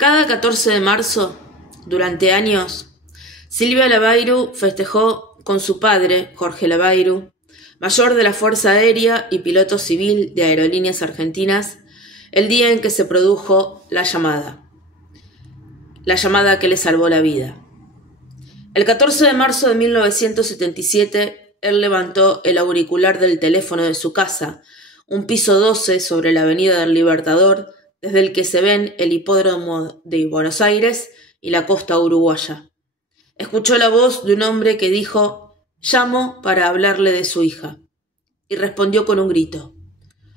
Cada 14 de marzo, durante años, Silvia Lavairu festejó con su padre, Jorge Lavairu, mayor de la Fuerza Aérea y piloto civil de Aerolíneas Argentinas, el día en que se produjo la llamada que le salvó la vida. El 14 de marzo de 1977, él levantó el auricular del teléfono de su casa, un piso 12 sobre la Avenida del Libertador, desde el que se ven el hipódromo de Buenos Aires y la costa uruguaya. Escuchó la voz de un hombre que dijo: «Llamo para hablarle de su hija», y respondió con un grito: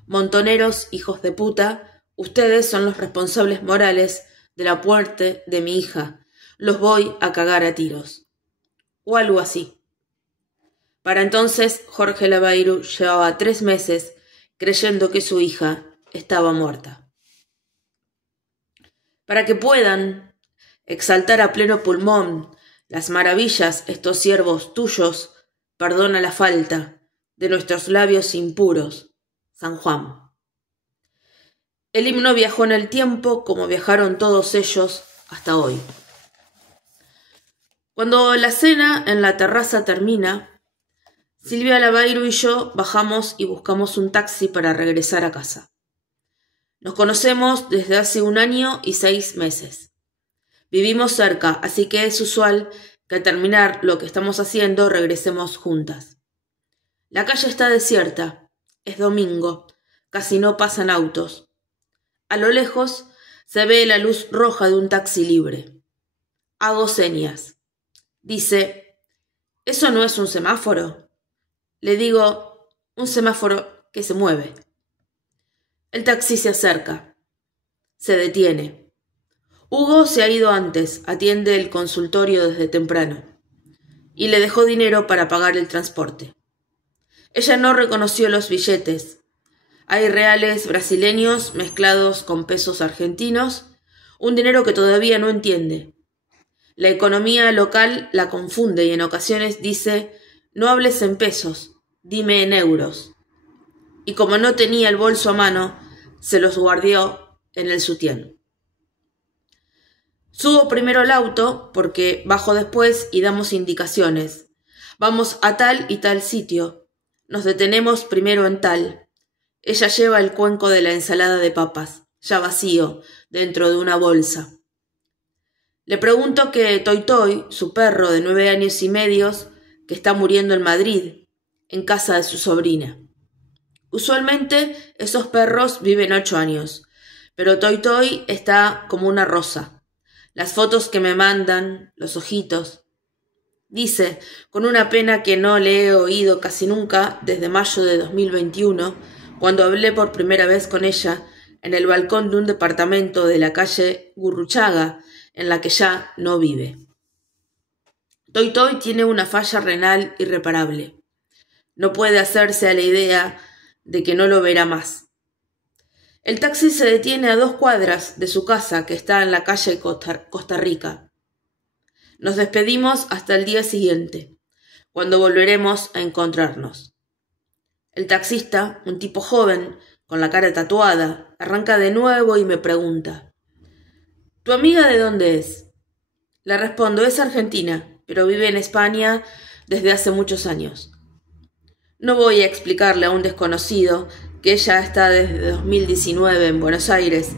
«Montoneros, hijos de puta, ustedes son los responsables morales de la muerte de mi hija. Los voy a cagar a tiros». O algo así. Para entonces, Jorge Lavairu llevaba 3 meses creyendo que su hija estaba muerta. Para que puedan exaltar a pleno pulmón las maravillas, estos siervos tuyos, perdona la falta de nuestros labios impuros, San Juan. El himno viajó en el tiempo como viajaron todos ellos hasta hoy. Cuando la cena en la terraza termina, Silvia Lavairu y yo bajamos y buscamos un taxi para regresar a casa. Nos conocemos desde hace 1 año y 6 meses. Vivimos cerca, así que es usual que al terminar lo que estamos haciendo regresemos juntas. La calle está desierta, es domingo, casi no pasan autos. A lo lejos se ve la luz roja de un taxi libre. Hago señas. Dice: «¿Eso no es un semáforo?». Le digo: «Un semáforo que se mueve». El taxi se acerca. Se detiene. Hugo se ha ido antes, atiende el consultorio desde temprano, y le dejó dinero para pagar el transporte. Ella no reconoció los billetes. Hay reales brasileños mezclados con pesos argentinos, un dinero que todavía no entiende. La economía local la confunde y en ocasiones dice: «No hables en pesos, dime en euros». Y como no tenía el bolso a mano, se los guardó en el sutién. Subo primero al auto porque bajo después y damos indicaciones. Vamos a tal y tal sitio. Nos detenemos primero en tal. Ella lleva el cuenco de la ensalada de papas, ya vacío, dentro de una bolsa. Le pregunto que Toy Toy, su perro de 9 años y medio, que está muriendo en Madrid, en casa de su sobrina. Usualmente esos perros viven 8 años, pero Toy Toy está como una rosa. Las fotos que me mandan, los ojitos. Dice, con una pena que no le he oído casi nunca desde mayo de 2021, cuando hablé por primera vez con ella en el balcón de un departamento de la calle Gurruchaga, en la que ya no vive. Toy Toy tiene una falla renal irreparable. No puede hacerse a la idea de que no lo verá más. El taxi se detiene a 2 cuadras de su casa, que está en la calle Costa Rica. Nos despedimos hasta el día siguiente, cuando volveremos a encontrarnos. El taxista, un tipo joven, con la cara tatuada, arranca de nuevo y me pregunta: «¿Tu amiga de dónde es?». Le respondo: «Es argentina, pero vive en España desde hace muchos años». No voy a explicarle a un desconocido que ella está desde 2019 en Buenos Aires,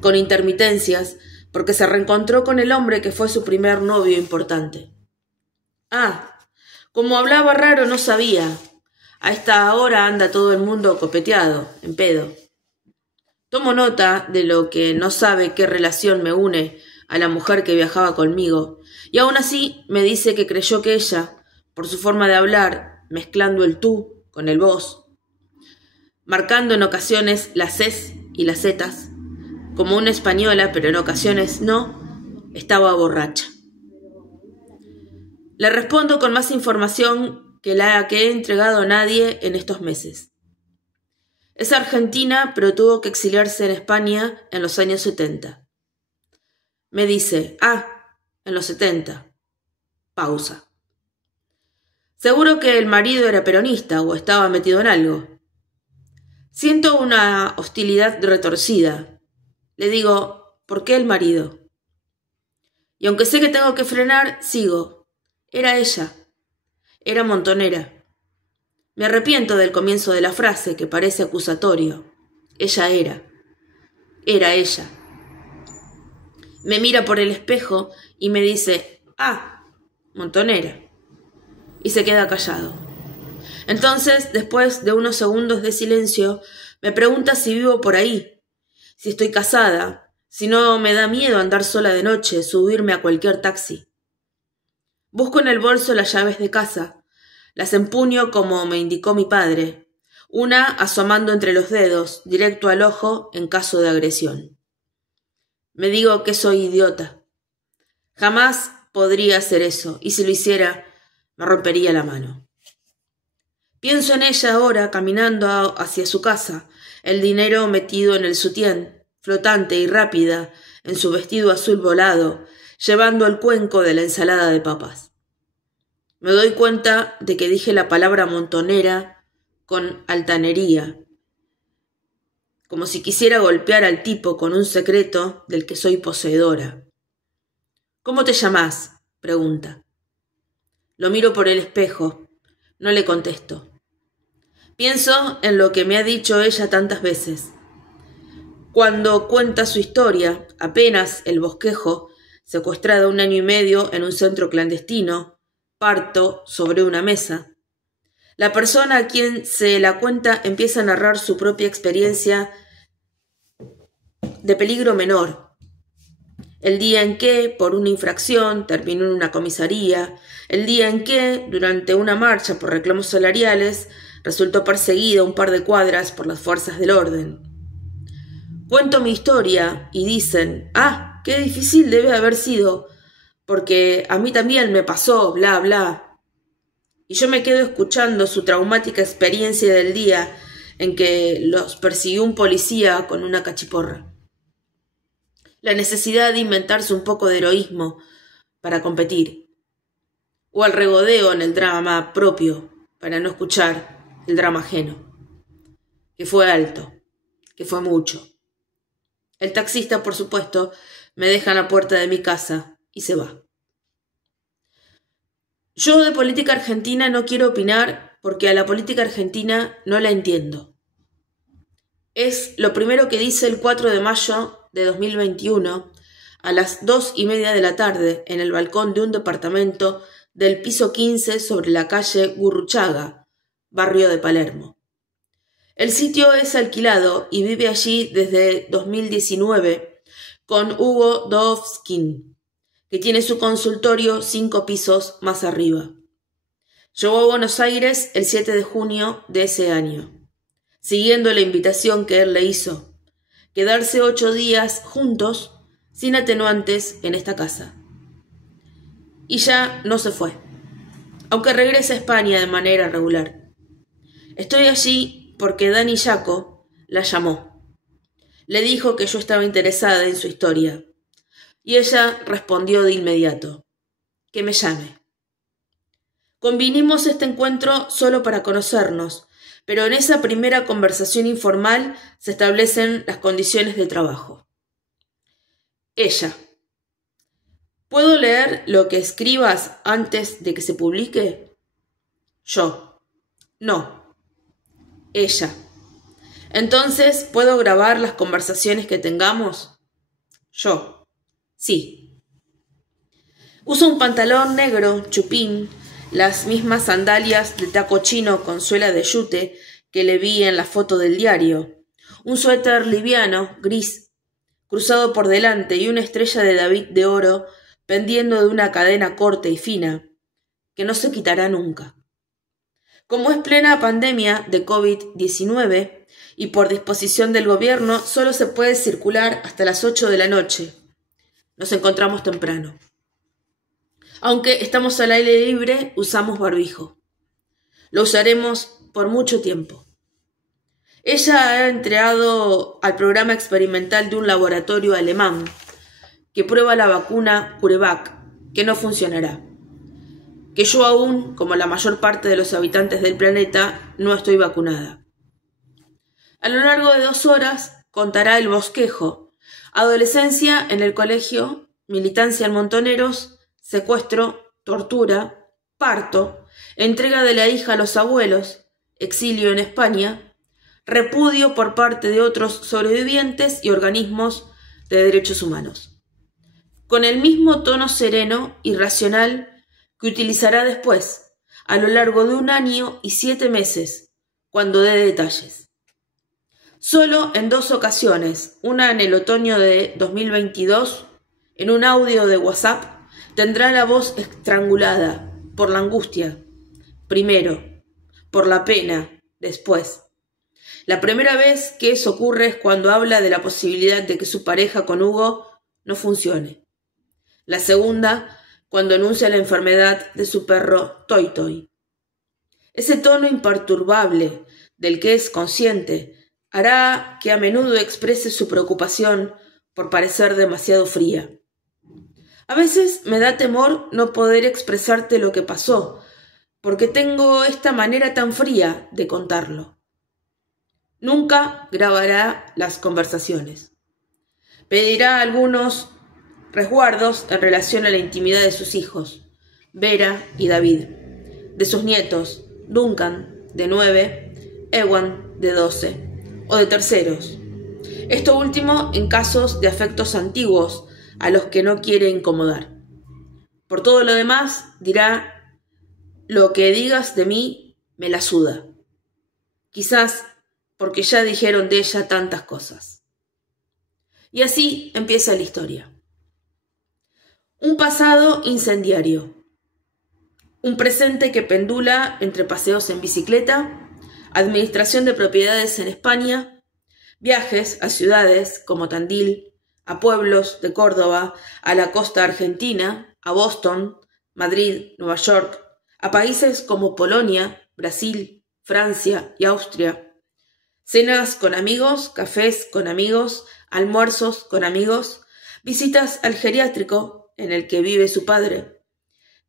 con intermitencias, porque se reencontró con el hombre que fue su primer novio importante. Ah, como hablaba raro no sabía. A esta hora anda todo el mundo copeteado, en pedo. Tomo nota de lo que no sabe qué relación me une a la mujer que viajaba conmigo, y aún así me dice que creyó que ella, por su forma de hablar, mezclando el tú con el vos, marcando en ocasiones las es y las zetas, como una española, pero en ocasiones no, estaba borracha. Le respondo con más información que la que he entregado a nadie en estos meses. Es argentina, pero tuvo que exiliarse en España en los años 70. Me dice: en los 70. Pausa. Seguro que el marido era peronista o estaba metido en algo. Siento una hostilidad retorcida. Le digo: ¿por qué el marido? Y aunque sé que tengo que frenar, sigo. Era ella. Era Montonera. Me arrepiento del comienzo de la frase, que parece acusatorio. Ella era. Era ella. Me mira por el espejo y me dice, «Ah, Montonera». Y se queda callado. Entonces, después de unos segundos de silencio, me pregunta si vivo por ahí, si estoy casada, si no me da miedo andar sola de noche, subirme a cualquier taxi. Busco en el bolso las llaves de casa, las empuño como me indicó mi padre, una asomando entre los dedos, directo al ojo en caso de agresión. Me digo que soy idiota. Jamás podría hacer eso, y si lo hiciera, me rompería la mano. Pienso en ella ahora, caminando hacia su casa, el dinero metido en el sutién, flotante y rápida, en su vestido azul volado, llevando el cuenco de la ensalada de papas. Me doy cuenta de que dije la palabra Montonera con altanería, como si quisiera golpear al tipo con un secreto del que soy poseedora. «¿Cómo te llamás?», pregunta. Lo miro por el espejo. No le contesto. Pienso en lo que me ha dicho ella tantas veces. Cuando cuenta su historia, apenas el bosquejo, secuestrada 1 año y medio en un centro clandestino, parto sobre una mesa. La persona a quien se la cuenta empieza a narrar su propia experiencia de peligro menor. El día en que, por una infracción, terminó en una comisaría, el día en que, durante una marcha por reclamos salariales, resultó perseguida 1 par de cuadras por las fuerzas del orden. Cuento mi historia y dicen, «Ah, qué difícil debe haber sido, porque a mí también me pasó, bla, bla». Y yo me quedo escuchando su traumática experiencia del día en que los persiguió un policía con una cachiporra. La necesidad de inventarse un poco de heroísmo para competir, o el regodeo en el drama propio para no escuchar el drama ajeno, que fue alto, que fue mucho. El taxista, por supuesto, me deja en la puerta de mi casa y se va. Yo de política argentina no quiero opinar porque a la política argentina no la entiendo. Es lo primero que dice el 4 de mayo de 2021 a las 2:30 de la tarde en el balcón de un departamento del piso 15 sobre la calle Gurruchaga, barrio de Palermo. El sitio es alquilado y vive allí desde 2019 con Hugo Dovskin, que tiene su consultorio 5 pisos más arriba. Llegó a Buenos Aires el 7 de junio de ese año, siguiendo la invitación que él le hizo, quedarse 8 días juntos, sin atenuantes, en esta casa. Y ya no se fue, aunque regrese a España de manera regular. Estoy allí porque Dani Yaco la llamó. Le dijo que yo estaba interesada en su historia, y ella respondió de inmediato, que me llame. Convinimos este encuentro solo para conocernos, pero en esa primera conversación informal se establecen las condiciones de trabajo. Ella. ¿Puedo leer lo que escribas antes de que se publique? Yo. No. Ella. Entonces, ¿puedo grabar las conversaciones que tengamos? Yo. Sí. Uso un pantalón negro, chupín, las mismas sandalias de taco chino con suela de yute que le vi en la foto del diario, un suéter liviano, gris, cruzado por delante y una estrella de David de oro pendiendo de una cadena corta y fina, que no se quitará nunca. Como es plena pandemia de COVID-19 y por disposición del gobierno solo se puede circular hasta las 8 de la noche, nos encontramos temprano. Aunque estamos al aire libre, usamos barbijo. Lo usaremos por mucho tiempo. Ella ha entrado al programa experimental de un laboratorio alemán que prueba la vacuna CureVac, que no funcionará. Que yo aún, como la mayor parte de los habitantes del planeta, no estoy vacunada. A lo largo de 2 horas contará el bosquejo, adolescencia en el colegio militancia en Montoneros, secuestro, tortura, parto, entrega de la hija a los abuelos, exilio en España, repudio por parte de otros sobrevivientes y organismos de derechos humanos. Con el mismo tono sereno y racional que utilizará después, a lo largo de 1 año y 7 meses, cuando dé detalles. Solo en 2 ocasiones, una en el otoño de 2022, en un audio de WhatsApp, tendrá la voz estrangulada por la angustia, primero, por la pena, después. La primera vez que eso ocurre es cuando habla de la posibilidad de que su pareja con Hugo no funcione. La segunda, cuando anuncia la enfermedad de su perro Toy Toy. Ese tono imperturbable del que es consciente hará que a menudo exprese su preocupación por parecer demasiado fría. A veces me da temor no poder expresarte lo que pasó, porque tengo esta manera tan fría de contarlo. Nunca grabará las conversaciones. Pedirá algunos resguardos en relación a la intimidad de sus hijos, Vera y David, de sus nietos, Duncan, de 9, Ewan, de 12, o de terceros. Esto último en casos de afectos antiguos a los que no quiere incomodar. Por todo lo demás, dirá: lo que digas de mí me la suda. Quizás porque ya dijeron de ella tantas cosas. Y así empieza la historia. Un pasado incendiario. Un presente que pendula entre paseos en bicicleta, administración de propiedades en España, viajes a ciudades como Tandil, a pueblos de Córdoba, a la costa argentina, a Boston, Madrid, Nueva York, a países como Polonia, Brasil, Francia y Austria, cenas con amigos, cafés con amigos, almuerzos con amigos, visitas al geriátrico en el que vive su padre,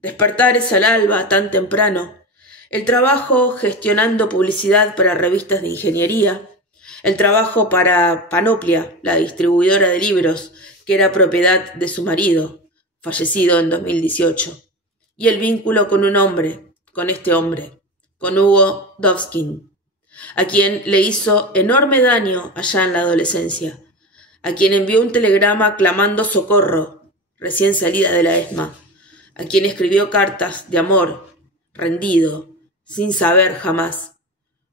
despertares al alba tan temprano, el trabajo gestionando publicidad para revistas de ingeniería, el trabajo para Panoplia, la distribuidora de libros, que era propiedad de su marido, fallecido en 2018, y el vínculo con un hombre, con este hombre, con Hugo Dovskin, a quien le hizo enorme daño allá en la adolescencia, a quien envió un telegrama clamando socorro, recién salida de la ESMA, a quien escribió cartas de amor, rendido, sin saber jamás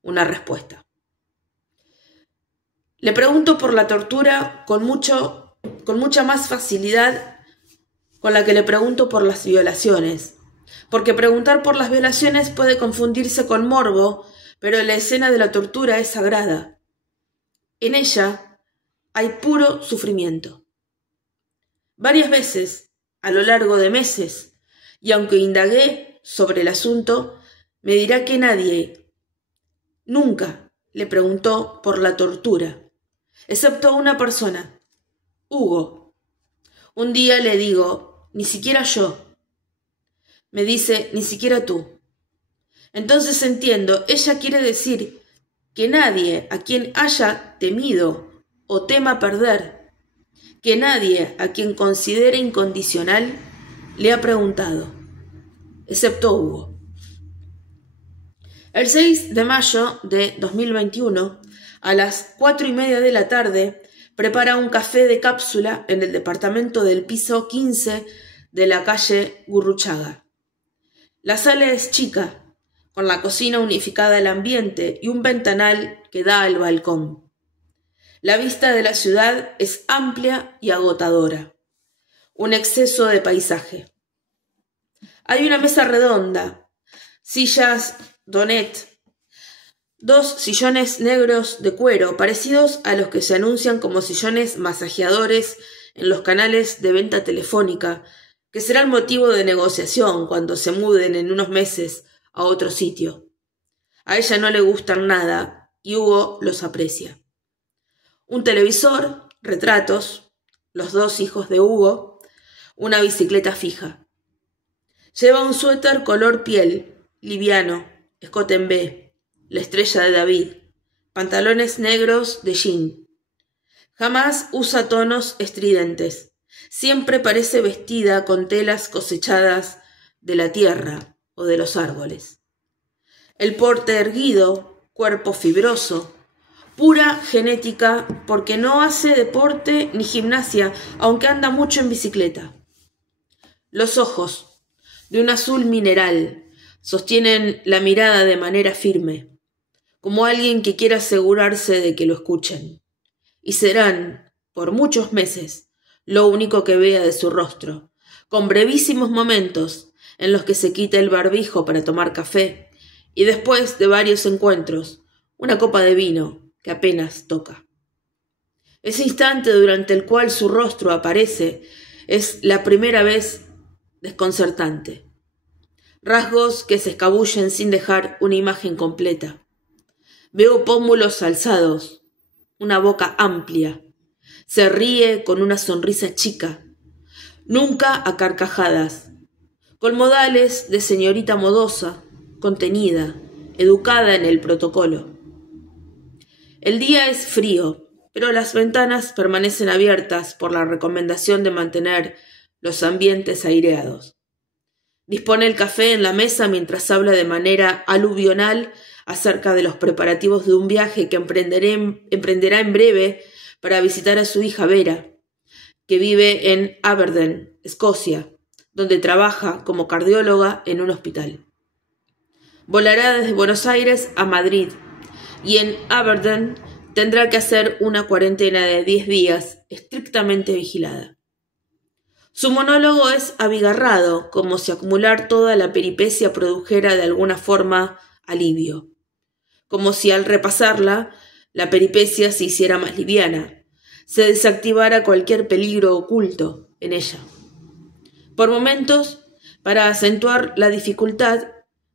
una respuesta. Le pregunto por la tortura con mucha más facilidad con la que le pregunto por las violaciones, porque preguntar por las violaciones puede confundirse con morbo, pero la escena de la tortura es sagrada. En ella hay puro sufrimiento. Varias veces, a lo largo de meses, y aunque indagué sobre el asunto, me dirá que nadie nunca le preguntó por la tortura, excepto una persona, Hugo. Un día le digo: ni siquiera yo. Me dice: ni siquiera tú. Entonces entiendo, ella quiere decir que nadie a quien haya temido o tema perder, que nadie a quien considere incondicional, le ha preguntado, excepto Hugo. El 6 de mayo de 2021, a las 4:30 de la tarde, prepara un café de cápsula en el departamento del piso 15 de la calle Gurruchaga. La sala es chica, con la cocina unificada al ambiente y un ventanal que da al balcón. La vista de la ciudad es amplia y agotadora, un exceso de paisaje. Hay una mesa redonda, sillas Donet, 2 sillones negros de cuero, parecidos a los que se anuncian como sillones masajeadores en los canales de venta telefónica, que serán motivo de negociación cuando se muden en unos meses a otro sitio. A ella no le gustan nada y Hugo los aprecia. Un televisor, retratos, los 2 hijos de Hugo, una bicicleta fija. Lleva un suéter color piel, liviano, escote en B, la estrella de David, pantalones negros de jean. Jamás usa tonos estridentes, Siempre parece vestida con telas cosechadas de la tierra o de los árboles. El porte erguido, cuerpo fibroso, pura genética porque no hace deporte ni gimnasia, aunque anda mucho en bicicleta. Los ojos, de un azul mineral, sostienen la mirada de manera firme, como alguien que quiera asegurarse de que lo escuchen. Y serán, por muchos meses, lo único que vea de su rostro, con brevísimos momentos en los que se quita el barbijo para tomar café y después de varios encuentros, una copa de vino que apenas toca. Ese instante durante el cual su rostro aparece es la primera vez desconcertante. Rasgos que se escabullen sin dejar una imagen completa. Veo pómulos alzados, una boca amplia. Se ríe con una sonrisa chica, nunca a carcajadas, con modales de señorita modosa, contenida, educada en el protocolo. El día es frío, pero las ventanas permanecen abiertas por la recomendación de mantener los ambientes aireados. Dispone el café en la mesa mientras habla de manera aluvional acerca de los preparativos de un viaje que emprenderá en breve para visitar a su hija Vera, que vive en Aberdeen, Escocia, donde trabaja como cardióloga en un hospital. Volará desde Buenos Aires a Madrid y en Aberdeen tendrá que hacer una cuarentena de 10 días estrictamente vigilada. Su monólogo es abigarrado, como si acumular toda la peripecia produjera de alguna forma alivio, como si al repasarla la peripecia se hiciera más liviana, se desactivara cualquier peligro oculto en ella. Por momentos, para acentuar la dificultad,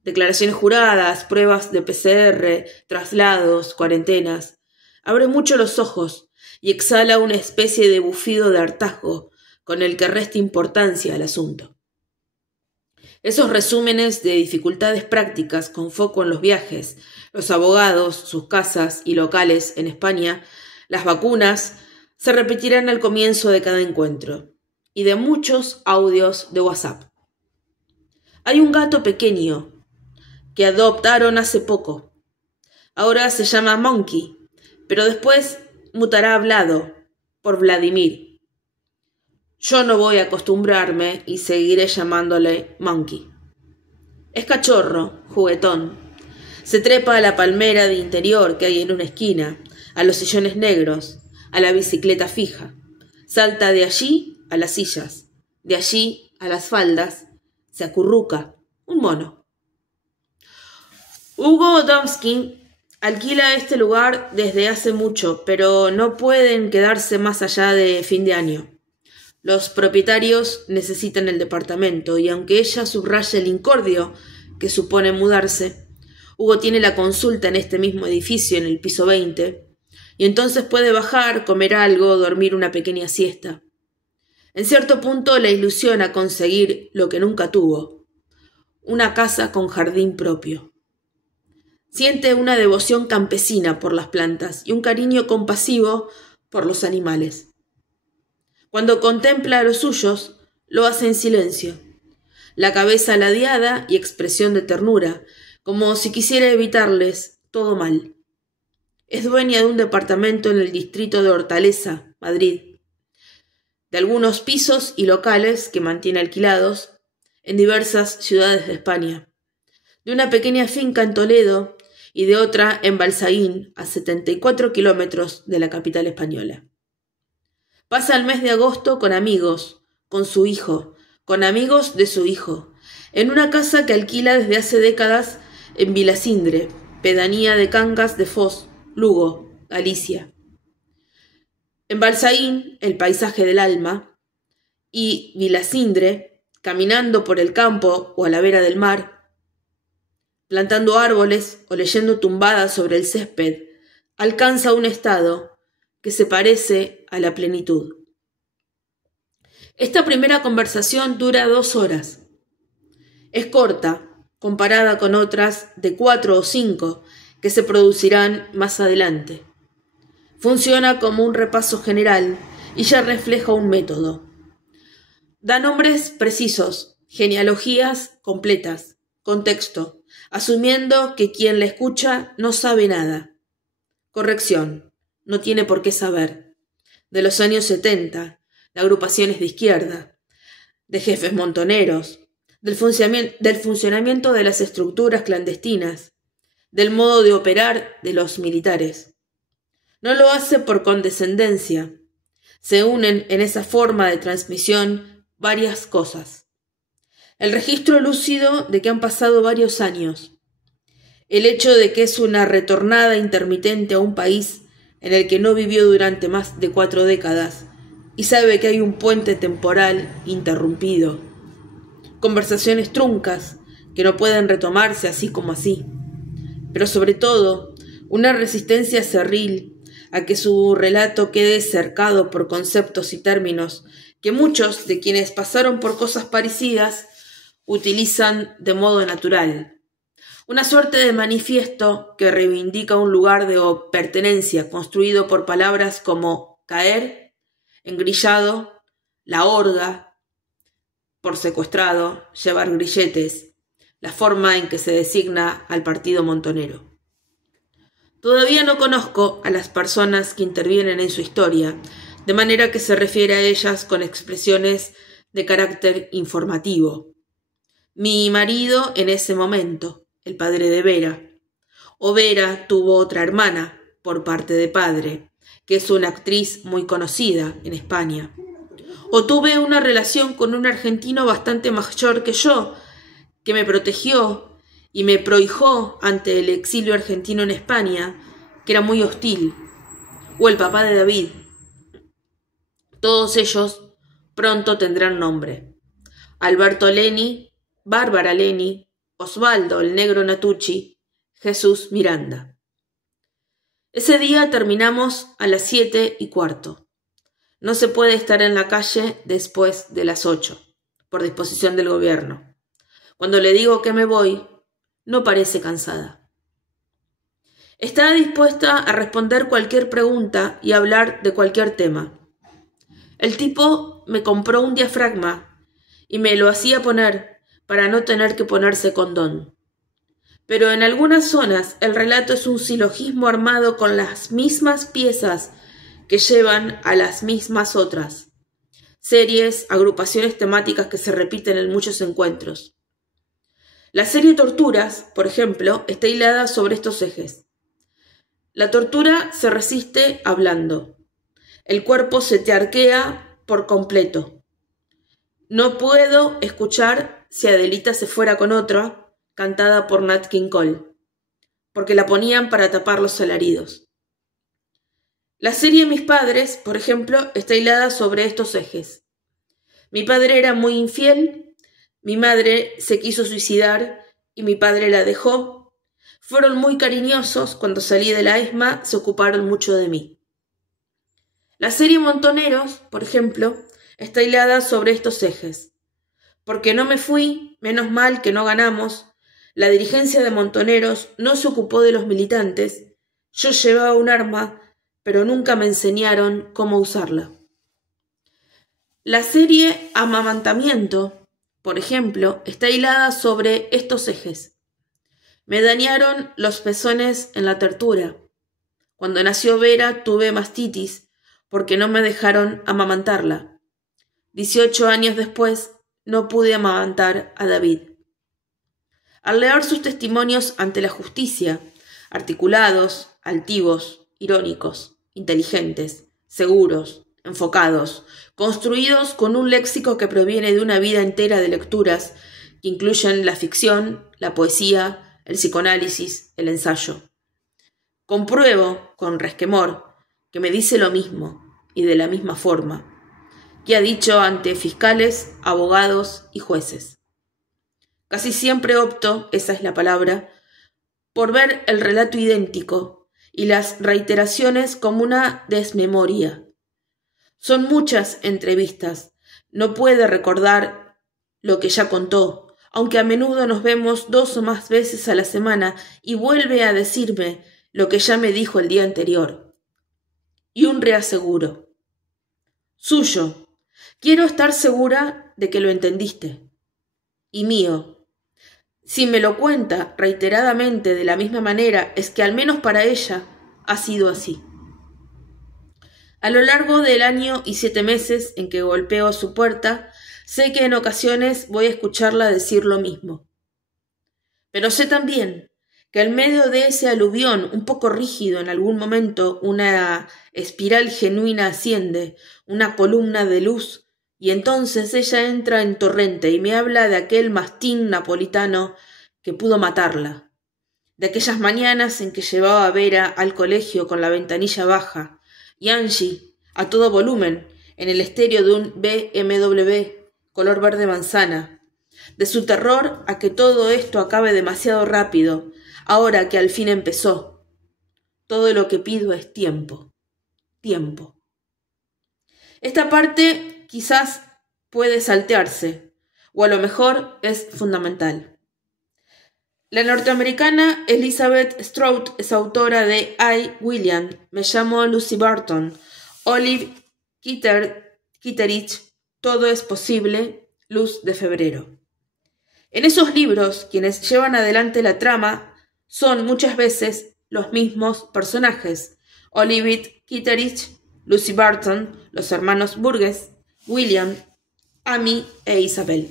declaraciones juradas, pruebas de PCR, traslados, cuarentenas, abre mucho los ojos y exhala una especie de bufido de hartazgo con el que resta importancia al asunto. Esos resúmenes de dificultades prácticas con foco en los viajes, los abogados, sus casas y locales en España, las vacunas, se repetirán al comienzo de cada encuentro, y de muchos audios de WhatsApp. Hay un gato pequeño que adoptaron hace poco. Ahora se llama Monkey, pero después mutará a Vlado por Vladimir. Yo no voy a acostumbrarme y seguiré llamándole Monkey. Es cachorro, juguetón. Se trepa a la palmera de interior que hay en una esquina, a los sillones negros, a la bicicleta fija. Salta de allí a las sillas, de allí a las faldas, se acurruca, un mono. Hugo Domsky alquila este lugar desde hace mucho, pero no pueden quedarse más allá de fin de año. Los propietarios necesitan el departamento y aunque ella subraya el incordio que supone mudarse, Hugo tiene la consulta en este mismo edificio, en el piso 20, y entonces puede bajar, comer algo, dormir una pequeña siesta. En cierto punto le ilusiona conseguir lo que nunca tuvo, una casa con jardín propio. Siente una devoción campesina por las plantas y un cariño compasivo por los animales. Cuando contempla a los suyos, lo hace en silencio, la cabeza ladeada y expresión de ternura, como si quisiera evitarles todo mal. Es dueña de un departamento en el distrito de Hortaleza, Madrid, de algunos pisos y locales que mantiene alquilados en diversas ciudades de España, de una pequeña finca en Toledo y de otra en Balsaín, a 74 kilómetros de la capital española. Pasa el mes de agosto con amigos, con su hijo, con amigos de su hijo, en una casa que alquila desde hace décadas en Vilasindre, pedanía de Cangas de Foz, Lugo, Galicia. En Balsaín, el paisaje del alma, y Vilasindre, caminando por el campo o a la vera del mar, plantando árboles o leyendo tumbadas sobre el césped, alcanza un estado que se parece a la plenitud. Esta primera conversación dura 2 horas. Es corta, comparada con otras de 4 o 5 que se producirán más adelante. Funciona como un repaso general y ya refleja un método. Da nombres precisos, genealogías completas, contexto, asumiendo que quien la escucha no sabe nada. Corrección, no tiene por qué saber. De los años 70, de agrupaciones de izquierda, de jefes montoneros, del funcionamiento de las estructuras clandestinas, del modo de operar de los militares. No lo hace por condescendencia. Se unen en esa forma de transmisión varias cosas. El registro lúcido de que han pasado varios años. El hecho de que es una retornada intermitente a un país en el que no vivió durante más de 4 décadas y sabe que hay un puente temporal interrumpido. Conversaciones truncas que no pueden retomarse así como así. Pero sobre todo, una resistencia cerril a que su relato quede cercado por conceptos y términos que muchos de quienes pasaron por cosas parecidas utilizan de modo natural. Una suerte de manifiesto que reivindica un lugar de pertenencia construido por palabras como caer, engrillado, la horda, por secuestrado, llevar grilletes, la forma en que se designa al partido montonero. Todavía no conozco a las personas que intervienen en su historia, de manera que se refiere a ellas con expresiones de carácter informativo. Mi marido en ese momento, el padre de Vera, o Vera tuvo otra hermana, por parte de padre, que es una actriz muy conocida en España. O tuve una relación con un argentino bastante mayor que yo, que me protegió y me prohijó ante el exilio argentino en España, que era muy hostil, o el papá de David. Todos ellos pronto tendrán nombre. Alberto Leni, Bárbara Leni, Osvaldo el Negro Natucci, Jesús Miranda. Ese día terminamos a las 7:15. No se puede estar en la calle después de las 8, por disposición del gobierno. Cuando le digo que me voy, no parece cansada. Está dispuesta a responder cualquier pregunta y hablar de cualquier tema. El tipo me compró un diafragma y me lo hacía poner para no tener que ponerse condón. Pero en algunas zonas el relato es un silogismo armado con las mismas piezas que llevan a las mismas otras. Series, agrupaciones temáticas que se repiten en muchos encuentros. La serie Torturas, por ejemplo, está hilada sobre estos ejes. La tortura se resiste hablando. El cuerpo se te arquea por completo. No puedo escuchar Si Adelita se fuera con otra, cantada por Nat King Cole, porque la ponían para tapar los alaridos. La serie Mis padres, por ejemplo, está hilada sobre estos ejes. Mi padre era muy infiel, mi madre se quiso suicidar y mi padre la dejó. Fueron muy cariñosos, cuando salí de la ESMA se ocuparon mucho de mí. La serie Montoneros, por ejemplo, está hilada sobre estos ejes. Porque no me fui, menos mal que no ganamos, la dirigencia de Montoneros no se ocupó de los militantes, yo llevaba un arma, pero nunca me enseñaron cómo usarla. La serie Amamantamiento, por ejemplo, está hilada sobre estos ejes. Me dañaron los pezones en la tertura. Cuando nació Vera tuve mastitis porque no me dejaron amamantarla. 18 años después no pude amamantar a David. Al leer sus testimonios ante la justicia, articulados, altivos, irónicos, inteligentes, seguros, enfocados, construidos con un léxico que proviene de una vida entera de lecturas que incluyen la ficción, la poesía, el psicoanálisis, el ensayo. Compruebo, con resquemor, que me dice lo mismo y de la misma forma que ha dicho ante fiscales, abogados y jueces. Casi siempre opto, esa es la palabra, por ver el relato idéntico y las reiteraciones como una desmemoria. Son muchas entrevistas, no puede recordar lo que ya contó, aunque a menudo nos vemos 2 o más veces a la semana y vuelve a decirme lo que ya me dijo el día anterior. Y un reaseguro. Suyo, Quiero estar segura de que lo entendiste. Y mío, si me lo cuenta reiteradamente de la misma manera, es que al menos para ella ha sido así. A lo largo del año y 7 meses en que golpeo a su puerta, sé que en ocasiones voy a escucharla decir lo mismo. Pero sé también que en medio de ese aluvión un poco rígido en algún momento una espiral genuina asciende, una columna de luz, y entonces ella entra en torrente y me habla de aquel mastín napolitano que pudo matarla, de aquellas mañanas en que llevaba a Vera al colegio con la ventanilla baja, y Angie, a todo volumen, en el estéreo de un BMW color verde manzana, de su terror a que todo esto acabe demasiado rápido, ahora que al fin empezó. Todo lo que pido es tiempo, tiempo. Esta parte quizás puede saltearse, o a lo mejor es fundamental. La norteamericana Elizabeth Strout es autora de I, William, Me llamo Lucy Barton, Olive Kitteridge, Todo es posible, Luz de febrero. En esos libros, quienes llevan adelante la trama son muchas veces los mismos personajes: Olive Kitteridge, Lucy Barton, los hermanos Burgess, William, Amy e Isabel.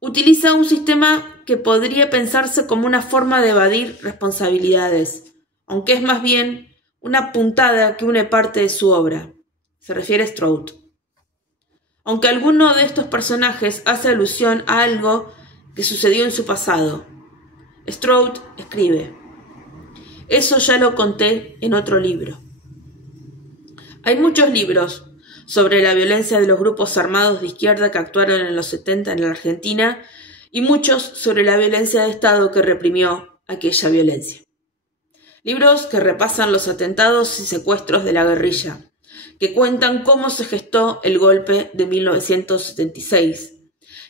Utiliza un sistema que podría pensarse como una forma de evadir responsabilidades, aunque es más bien una puntada que une parte de su obra. Se refiere a Strout. Aunque alguno de estos personajes hace alusión a algo que sucedió en su pasado, Strout escribe: eso ya lo conté en otro libro. Hay muchos libros sobre la violencia de los grupos armados de izquierda que actuaron en los 70 en la Argentina y muchos sobre la violencia de Estado que reprimió aquella violencia. Libros que repasan los atentados y secuestros de la guerrilla, que cuentan cómo se gestó el golpe de 1976,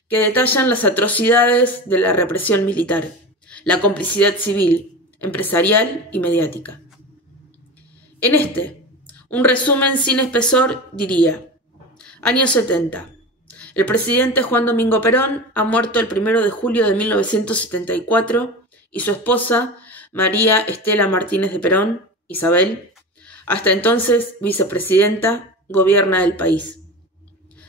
que detallan las atrocidades de la represión militar, la complicidad civil, empresarial y mediática. En un resumen sin espesor diría: años 70. El presidente Juan Domingo Perón ha muerto el 1 de julio de 1974 y su esposa, María Estela Martínez de Perón, Isabel, hasta entonces vicepresidenta, gobierna el país.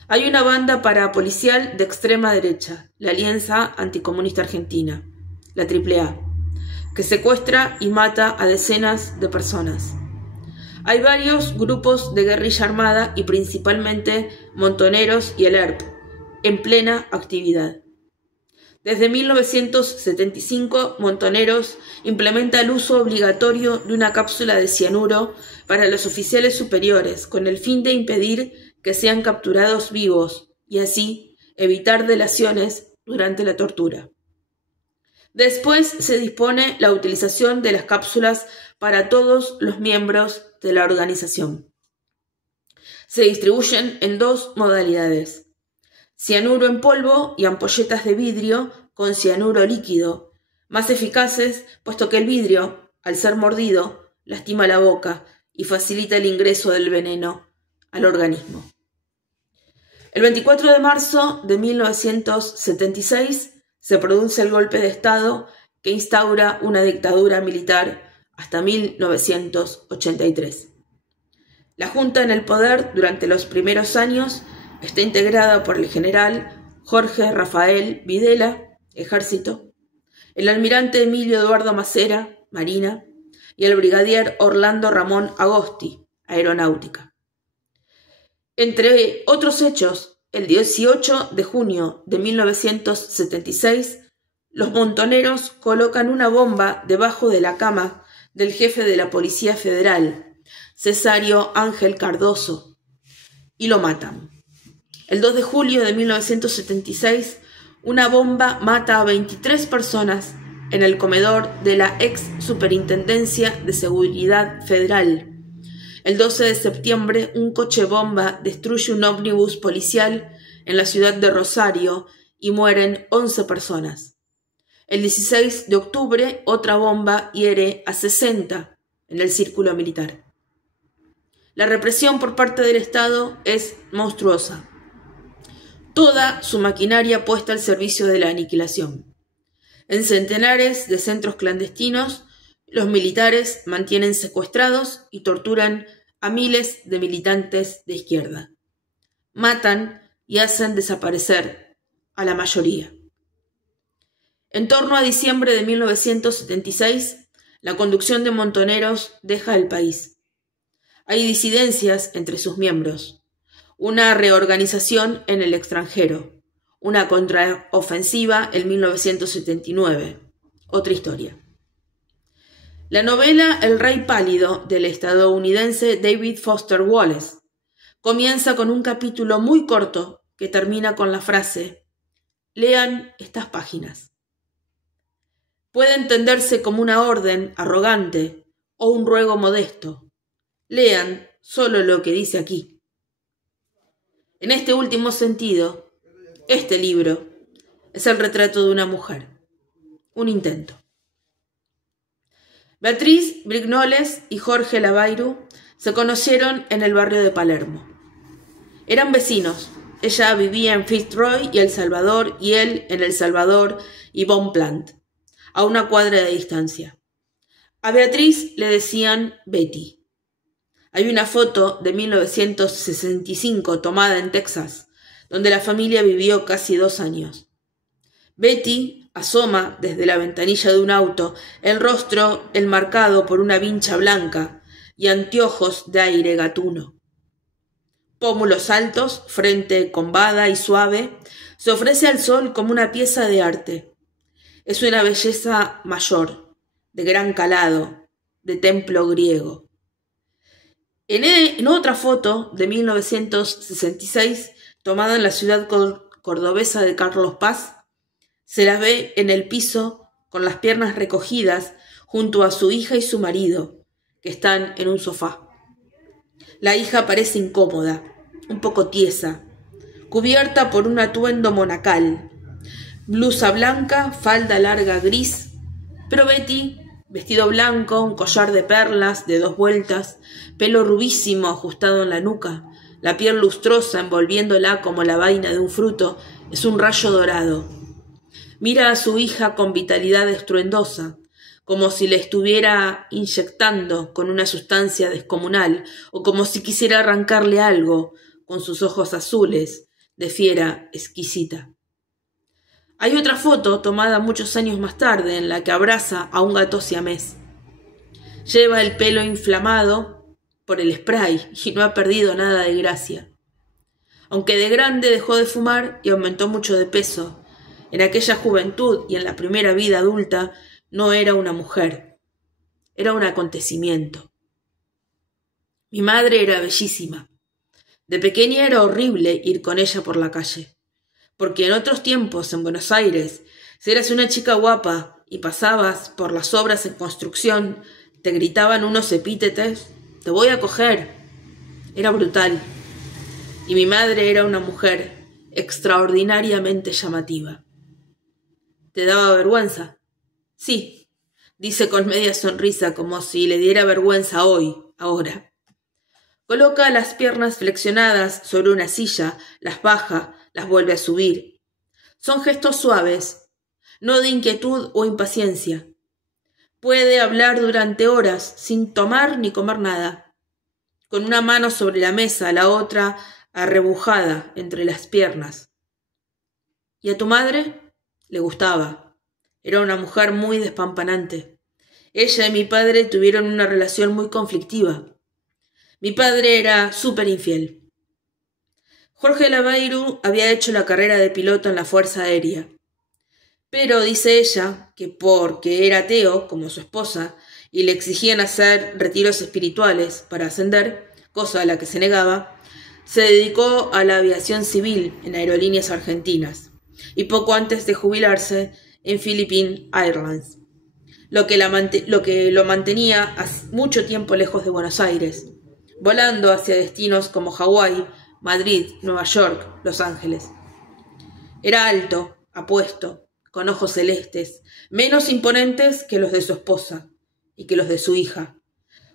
Hay una banda parapolicial de extrema derecha, la Alianza Anticomunista Argentina, la AAA, que secuestra y mata a decenas de personas. Hay varios grupos de guerrilla armada y principalmente Montoneros y el ERP, en plena actividad. Desde 1975, Montoneros implementa el uso obligatorio de una cápsula de cianuro para los oficiales superiores con el fin de impedir que sean capturados vivos y así evitar delaciones durante la tortura. Después se dispone la utilización de las cápsulas para todos los miembros de la organización. Se distribuyen en 2 modalidades: cianuro en polvo y ampolletas de vidrio con cianuro líquido, más eficaces puesto que el vidrio, al ser mordido, lastima la boca y facilita el ingreso del veneno al organismo. El 24 de marzo de 1976 se produce el golpe de Estado que instaura una dictadura militar hasta 1983. La Junta en el poder durante los primeros años está integrada por el general Jorge Rafael Videla, Ejército, el almirante Emilio Eduardo Macera, Marina, y el brigadier Orlando Ramón Agosti, Aeronáutica. Entre otros hechos, el 18 de junio de 1976, los montoneros colocan una bomba debajo de la cama del jefe de la Policía Federal, Cesario Ángel Cardoso, y lo matan. El 2 de julio de 1976, una bomba mata a 23 personas en el comedor de la ex Superintendencia de Seguridad Federal. El 12 de septiembre, un coche bomba destruye un ómnibus policial en la ciudad de Rosario y mueren 11 personas. El 16 de octubre, otra bomba hiere a 60 en el círculo militar. La represión por parte del Estado es monstruosa. Toda su maquinaria puesta al servicio de la aniquilación. En centenares de centros clandestinos, los militares mantienen secuestrados y torturan a miles de militantes de izquierda. Matan y hacen desaparecer a la mayoría. En torno a diciembre de 1976, la conducción de Montoneros deja el país. Hay disidencias entre sus miembros, una reorganización en el extranjero, una contraofensiva en 1979. Otra historia. La novela El Rey Pálido del estadounidense David Foster Wallace comienza con un capítulo muy corto que termina con la frase: «Lean estas páginas». Puede entenderse como una orden arrogante o un ruego modesto. Lean solo lo que dice aquí. En este último sentido, este libro es el retrato de una mujer, un intento. Beatriz Brignoles y Jorge Lavayru se conocieron en el barrio de Palermo. Eran vecinos. Ella vivía en Fitzroy y El Salvador, y él en El Salvador y Bonpland, a una cuadra de distancia. A Beatriz le decían Betty. Hay una foto de 1965 tomada en Texas, donde la familia vivió casi 2 años. Betty asoma desde la ventanilla de un auto, el rostro enmarcado por una vincha blanca y anteojos de aire gatuno. Pómulos altos, frente combada y suave, se ofrece al sol como una pieza de arte. Es una belleza mayor, de gran calado, de templo griego. En otra foto de 1966, tomada en la ciudad cordobesa de Carlos Paz, se la ve en el piso con las piernas recogidas junto a su hija y su marido, que están en un sofá. La hija parece incómoda, un poco tiesa, cubierta por un atuendo monacal, blusa blanca, falda larga gris, pero Betty, vestido blanco, un collar de perlas de 2 vueltas, pelo rubísimo ajustado en la nuca, la piel lustrosa envolviéndola como la vaina de un fruto, es un rayo dorado. Mira a su hija con vitalidad estruendosa, como si le estuviera inyectando con una sustancia descomunal, o como si quisiera arrancarle algo con sus ojos azules, de fiera exquisita. Hay otra foto tomada muchos años más tarde en la que abraza a un gato siamés. Lleva el pelo inflamado por el spray y no ha perdido nada de gracia. Aunque de grande dejó de fumar y aumentó mucho de peso, en aquella juventud y en la primera vida adulta no era una mujer, era un acontecimiento. Mi madre era bellísima. De pequeña era horrible ir con ella por la calle, porque en otros tiempos en Buenos Aires, si eras una chica guapa y pasabas por las obras en construcción, te gritaban unos epítetos: «Te voy a coger». Era brutal. Y mi madre era una mujer extraordinariamente llamativa. ¿Te daba vergüenza? Sí, dice con media sonrisa, como si le diera vergüenza hoy, ahora. Coloca las piernas flexionadas sobre una silla, las baja, las vuelve a subir. Son gestos suaves, no de inquietud o impaciencia. Puede hablar durante horas sin tomar ni comer nada, con una mano sobre la mesa, la otra arrebujada entre las piernas. ¿Y a tu madre? Le gustaba. Era una mujer muy despampanante. Ella y mi padre tuvieron una relación muy conflictiva. Mi padre era súper infiel. Jorge Lavayru había hecho la carrera de piloto en la Fuerza Aérea. Pero dice ella que porque era ateo, como su esposa, y le exigían hacer retiros espirituales para ascender, cosa a la que se negaba, se dedicó a la aviación civil en Aerolíneas Argentinas y poco antes de jubilarse en Philippine Airlines, lo que lo mantenía mucho tiempo lejos de Buenos Aires, volando hacia destinos como Hawái, Madrid, Nueva York, Los Ángeles. Era alto, apuesto, con ojos celestes, menos imponentes que los de su esposa y que los de su hija,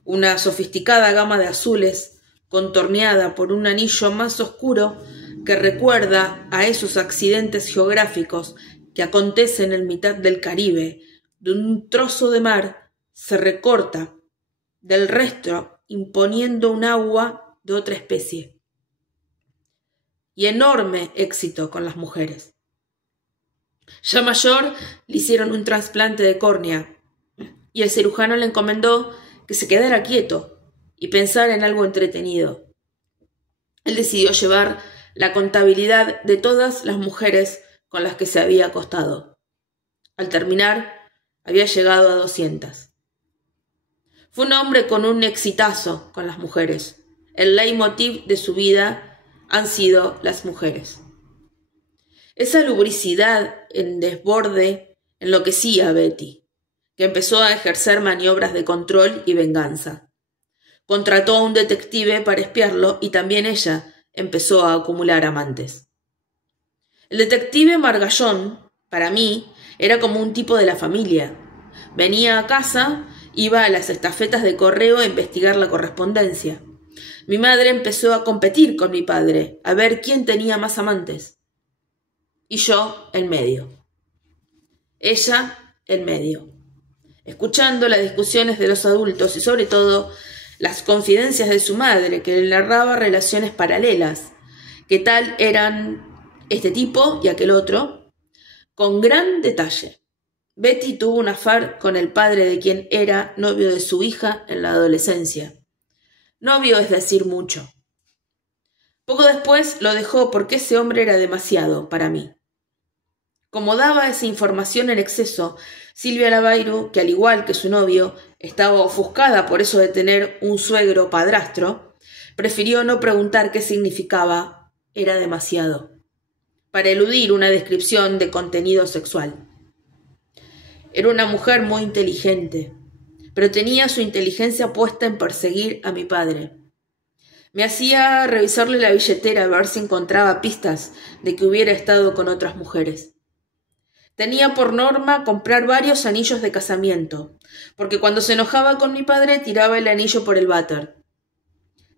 una sofisticada gama de azules, contorneada por un anillo más oscuro que recuerda a esos accidentes geográficos que acontecen en mitad del Caribe, donde un trozo de mar se recorta del resto imponiendo un agua de otra especie. Y enorme éxito con las mujeres. Ya mayor le hicieron un trasplante de córnea y el cirujano le encomendó que se quedara quieto y pensara en algo entretenido. Él decidió llevar la contabilidad de todas las mujeres con las que se había acostado. Al terminar, había llegado a 200. Fue un hombre con un exitazo con las mujeres. El leitmotiv de su vida han sido las mujeres. Esa lubricidad en desborde enloquecía a Betty, que empezó a ejercer maniobras de control y venganza. Contrató a un detective para espiarlo y también ella empezó a acumular amantes. El detective Margallón, para mí, era como un tipo de la familia. Venía a casa, iba a las estafetas de correo a investigar la correspondencia. Mi madre empezó a competir con mi padre, a ver quién tenía más amantes. Y yo en medio. Ella en medio. Escuchando las discusiones de los adultos y sobre todo las confidencias de su madre, que le narraba relaciones paralelas, que tal eran este tipo y aquel otro, con gran detalle. Betty tuvo un affair con el padre de quien era novio de su hija en la adolescencia. Novio es decir mucho. Poco después lo dejó porque ese hombre era demasiado para mí. Como daba esa información en exceso, Silvia Lavairu, que al igual que su novio estaba ofuscada por eso de tener un suegro padrastro, prefirió no preguntar qué significaba «era demasiado», para eludir una descripción de contenido sexual. Era una mujer muy inteligente, pero tenía su inteligencia puesta en perseguir a mi padre. Me hacía revisarle la billetera a ver si encontraba pistas de que hubiera estado con otras mujeres. Tenía por norma comprar varios anillos de casamiento, porque cuando se enojaba con mi padre tiraba el anillo por el váter.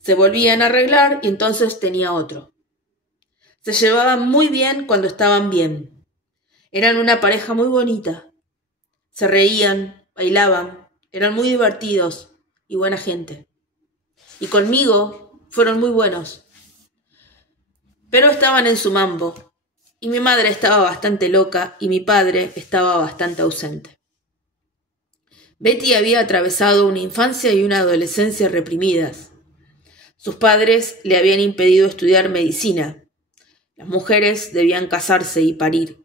Se volvían a arreglar y entonces tenía otro. Se llevaban muy bien cuando estaban bien. Eran una pareja muy bonita. Se reían, bailaban, eran muy divertidos y buena gente. Y conmigo fueron muy buenos. Pero estaban en su mambo. Y mi madre estaba bastante loca y mi padre estaba bastante ausente. Betty había atravesado una infancia y una adolescencia reprimidas. Sus padres le habían impedido estudiar medicina. Las mujeres debían casarse y parir.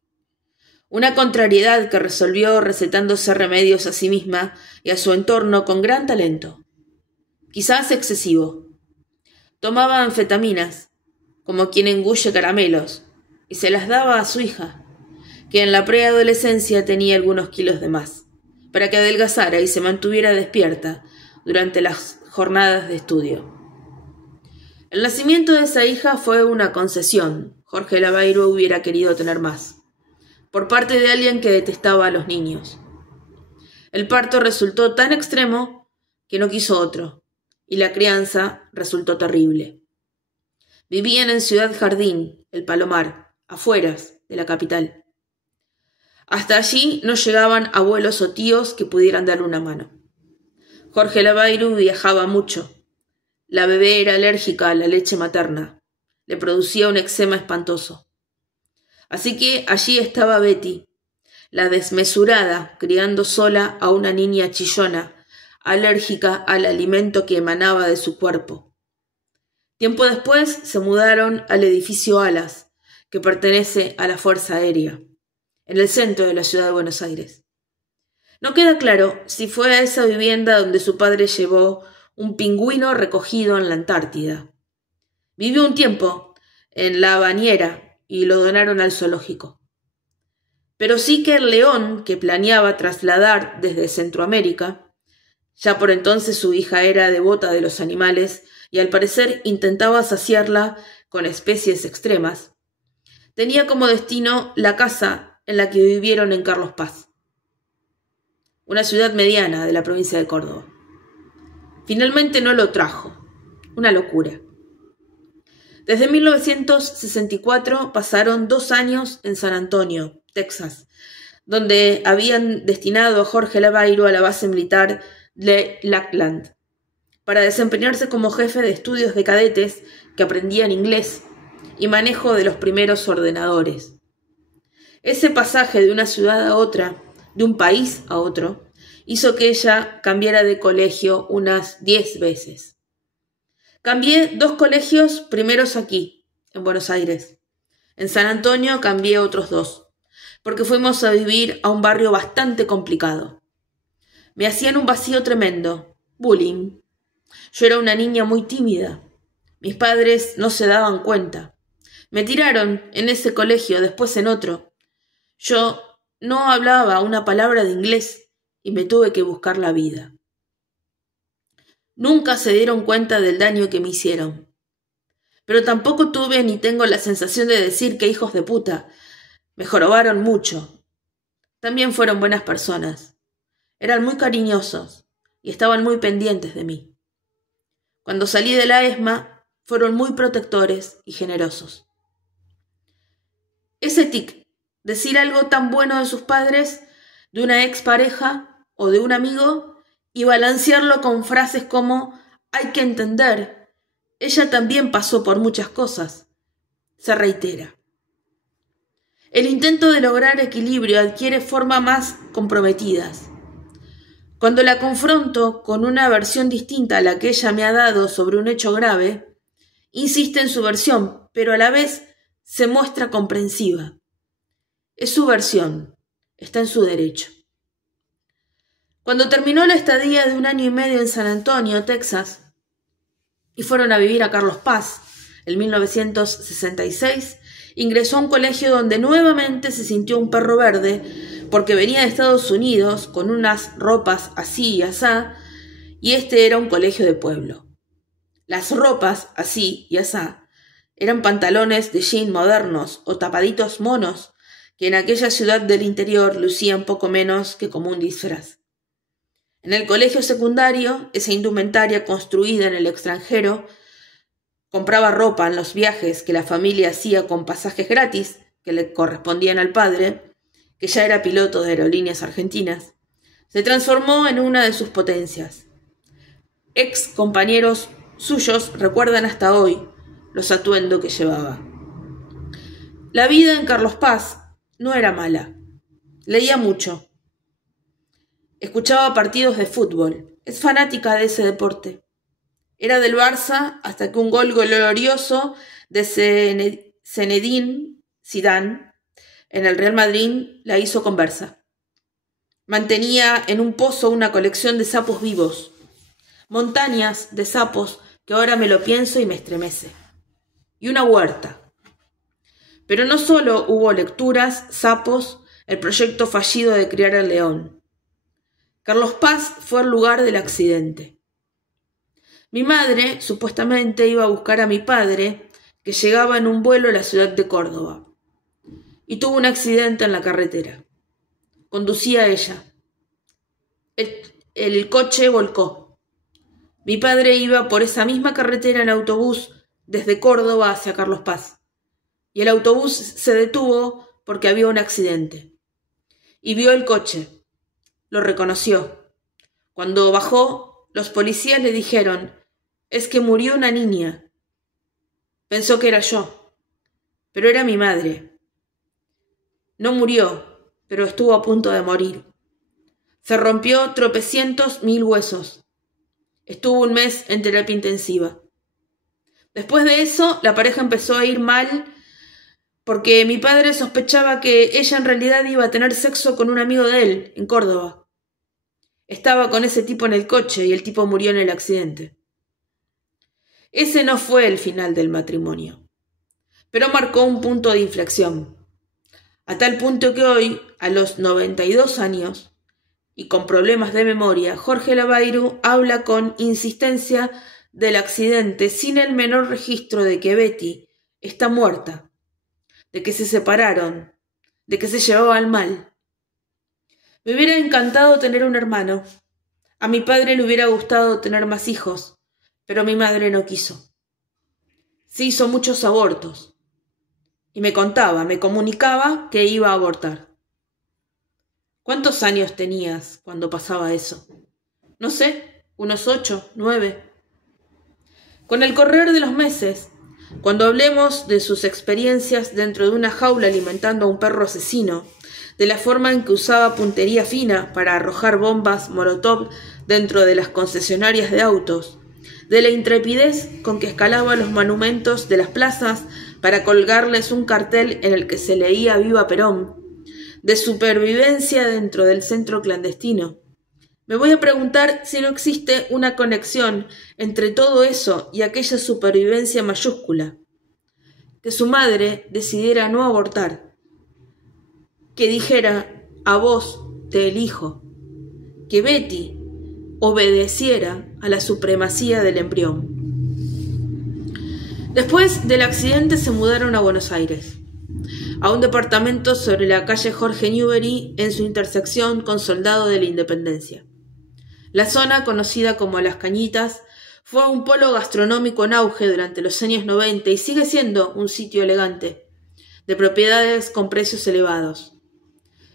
Una contrariedad que resolvió recetándose remedios a sí misma y a su entorno con gran talento. Quizás excesivo. Tomaba anfetaminas, como quien engulle caramelos, y se las daba a su hija, que en la preadolescencia tenía algunos kilos de más, para que adelgazara y se mantuviera despierta durante las jornadas de estudio. El nacimiento de esa hija fue una concesión. Jorge Lavairu hubiera querido tener más, por parte de alguien que detestaba a los niños. El parto resultó tan extremo que no quiso otro, y la crianza resultó terrible. Vivían en Ciudad Jardín, El Palomar, afueras de la capital. Hasta allí no llegaban abuelos o tíos que pudieran darle una mano. Jorge Lavairu viajaba mucho. La bebé era alérgica a la leche materna. Le producía un eczema espantoso. Así que allí estaba Betty, la desmesurada, criando sola a una niña chillona, alérgica al alimento que emanaba de su cuerpo. Tiempo después se mudaron al edificio Alas, que pertenece a la Fuerza Aérea, en el centro de la ciudad de Buenos Aires. No queda claro si fue a esa vivienda donde su padre llevó un pingüino recogido en la Antártida. Vivió un tiempo en La Bañera y lo donaron al zoológico. Pero sí que el león que planeaba trasladar desde Centroamérica, ya por entonces su hija era devota de los animales y al parecer intentaba saciarla con especies extremas, tenía como destino la casa en la que vivieron en Carlos Paz, una ciudad mediana de la provincia de Córdoba. Finalmente no lo trajo. Una locura. Desde 1964 pasaron 2 años en San Antonio, Texas, donde habían destinado a Jorge Lavairo a la base militar de Lackland, para desempeñarse como jefe de estudios de cadetes que aprendían inglés y manejo de los primeros ordenadores. Ese pasaje de una ciudad a otra, de un país a otro, hizo que ella cambiara de colegio unas 10 veces. Cambié 2 colegios primeros aquí, en Buenos Aires. En San Antonio cambié otros 2, porque fuimos a vivir a un barrio bastante complicado. Me hacían un vacío tremendo, bullying. Yo era una niña muy tímida. Mis padres no se daban cuenta. Me tiraron en ese colegio, después en otro. Yo no hablaba una palabra de inglés y me tuve que buscar la vida. Nunca se dieron cuenta del daño que me hicieron. Pero tampoco tuve ni tengo la sensación de decir que hijos de puta. Me jorobaron mucho. También fueron buenas personas. Eran muy cariñosos y estaban muy pendientes de mí. Cuando salí de la ESMA, fueron muy protectores y generosos. Ese tic, decir algo tan bueno de sus padres, de una expareja o de un amigo, y balancearlo con frases como «hay que entender, ella también pasó por muchas cosas», se reitera. El intento de lograr equilibrio adquiere formas más comprometidas. Cuando la confronto con una versión distinta a la que ella me ha dado sobre un hecho grave, insiste en su versión, pero a la vez se muestra comprensiva. Es su versión, está en su derecho. Cuando terminó la estadía de 1 año y medio en San Antonio, Texas, y fueron a vivir a Carlos Paz, en 1966, ingresó a un colegio donde nuevamente se sintió un perro verde porque venía de Estados Unidos con unas ropas así y asá, y este era un colegio de pueblo. Las ropas así y asá eran pantalones de jean modernos o tapaditos monos que en aquella ciudad del interior lucían poco menos que como un disfraz. En el colegio secundario, esa indumentaria construida en el extranjero compraba ropa en los viajes que la familia hacía con pasajes gratis que le correspondían al padre, que ya era piloto de aerolíneas argentinas, se transformó en una de sus potencias. Ex compañeros suyos recuerdan hasta hoy los atuendos que llevaba. La vida en Carlos Paz no era mala. Leía mucho. Escuchaba partidos de fútbol. Es fanática de ese deporte. Era del Barça hasta que un gol glorioso de Zinedine Zidane en el Real Madrid la hizo conversa. Mantenía en un pozo una colección de sapos vivos, montañas de sapos que ahora me lo pienso y me estremece, y una huerta. Pero no solo hubo lecturas, sapos, el proyecto fallido de criar al león. Carlos Paz fue el lugar del accidente. Mi madre supuestamente iba a buscar a mi padre, que llegaba en un vuelo a la ciudad de Córdoba, y tuvo un accidente en la carretera. Conducía ella. El coche volcó. Mi padre iba por esa misma carretera en autobús desde Córdoba hacia Carlos Paz, y el autobús se detuvo porque había un accidente. Y vio el coche. Lo reconoció. Cuando bajó, los policías le dijeron: «Es que murió una niña». Pensó que era yo, pero era mi madre. No murió, pero estuvo a punto de morir. Se rompió tropecientos mil huesos. Estuvo 1 mes en terapia intensiva. Después de eso, la pareja empezó a ir mal porque mi padre sospechaba que ella en realidad iba a tener sexo con un amigo de él, en Córdoba. Estaba con ese tipo en el coche y el tipo murió en el accidente. Ese no fue el final del matrimonio, pero marcó un punto de inflexión, a tal punto que hoy, a los 92 años, y con problemas de memoria, Jorge Lavairo habla con insistencia del accidente sin el menor registro de que Betty está muerta, de que se separaron, de que se llevaban mal. Me hubiera encantado tener un hermano. A mi padre le hubiera gustado tener más hijos, pero mi madre no quiso. Se hizo muchos abortos. Y me comunicaba que iba a abortar. ¿Cuántos años tenías cuando pasaba eso? No sé, unos 8, 9. Con el correr de los meses, cuando hablemos de sus experiencias dentro de una jaula alimentando a un perro asesino, de la forma en que usaba puntería fina para arrojar bombas Molotov dentro de las concesionarias de autos, de la intrepidez con que escalaba los monumentos de las plazas para colgarles un cartel en el que se leía «Viva Perón», de supervivencia dentro del centro clandestino. Me voy a preguntar si no existe una conexión entre todo eso y aquella supervivencia mayúscula. Que su madre decidiera no abortar, que dijera «a vos te elijo», que Betty obedeciera a la supremacía del embrión. Después del accidente se mudaron a Buenos Aires, a un departamento sobre la calle Jorge Newbery en su intersección con Soldado de la Independencia. La zona, conocida como Las Cañitas, fue un polo gastronómico en auge durante los años 90 y sigue siendo un sitio elegante, de propiedades con precios elevados.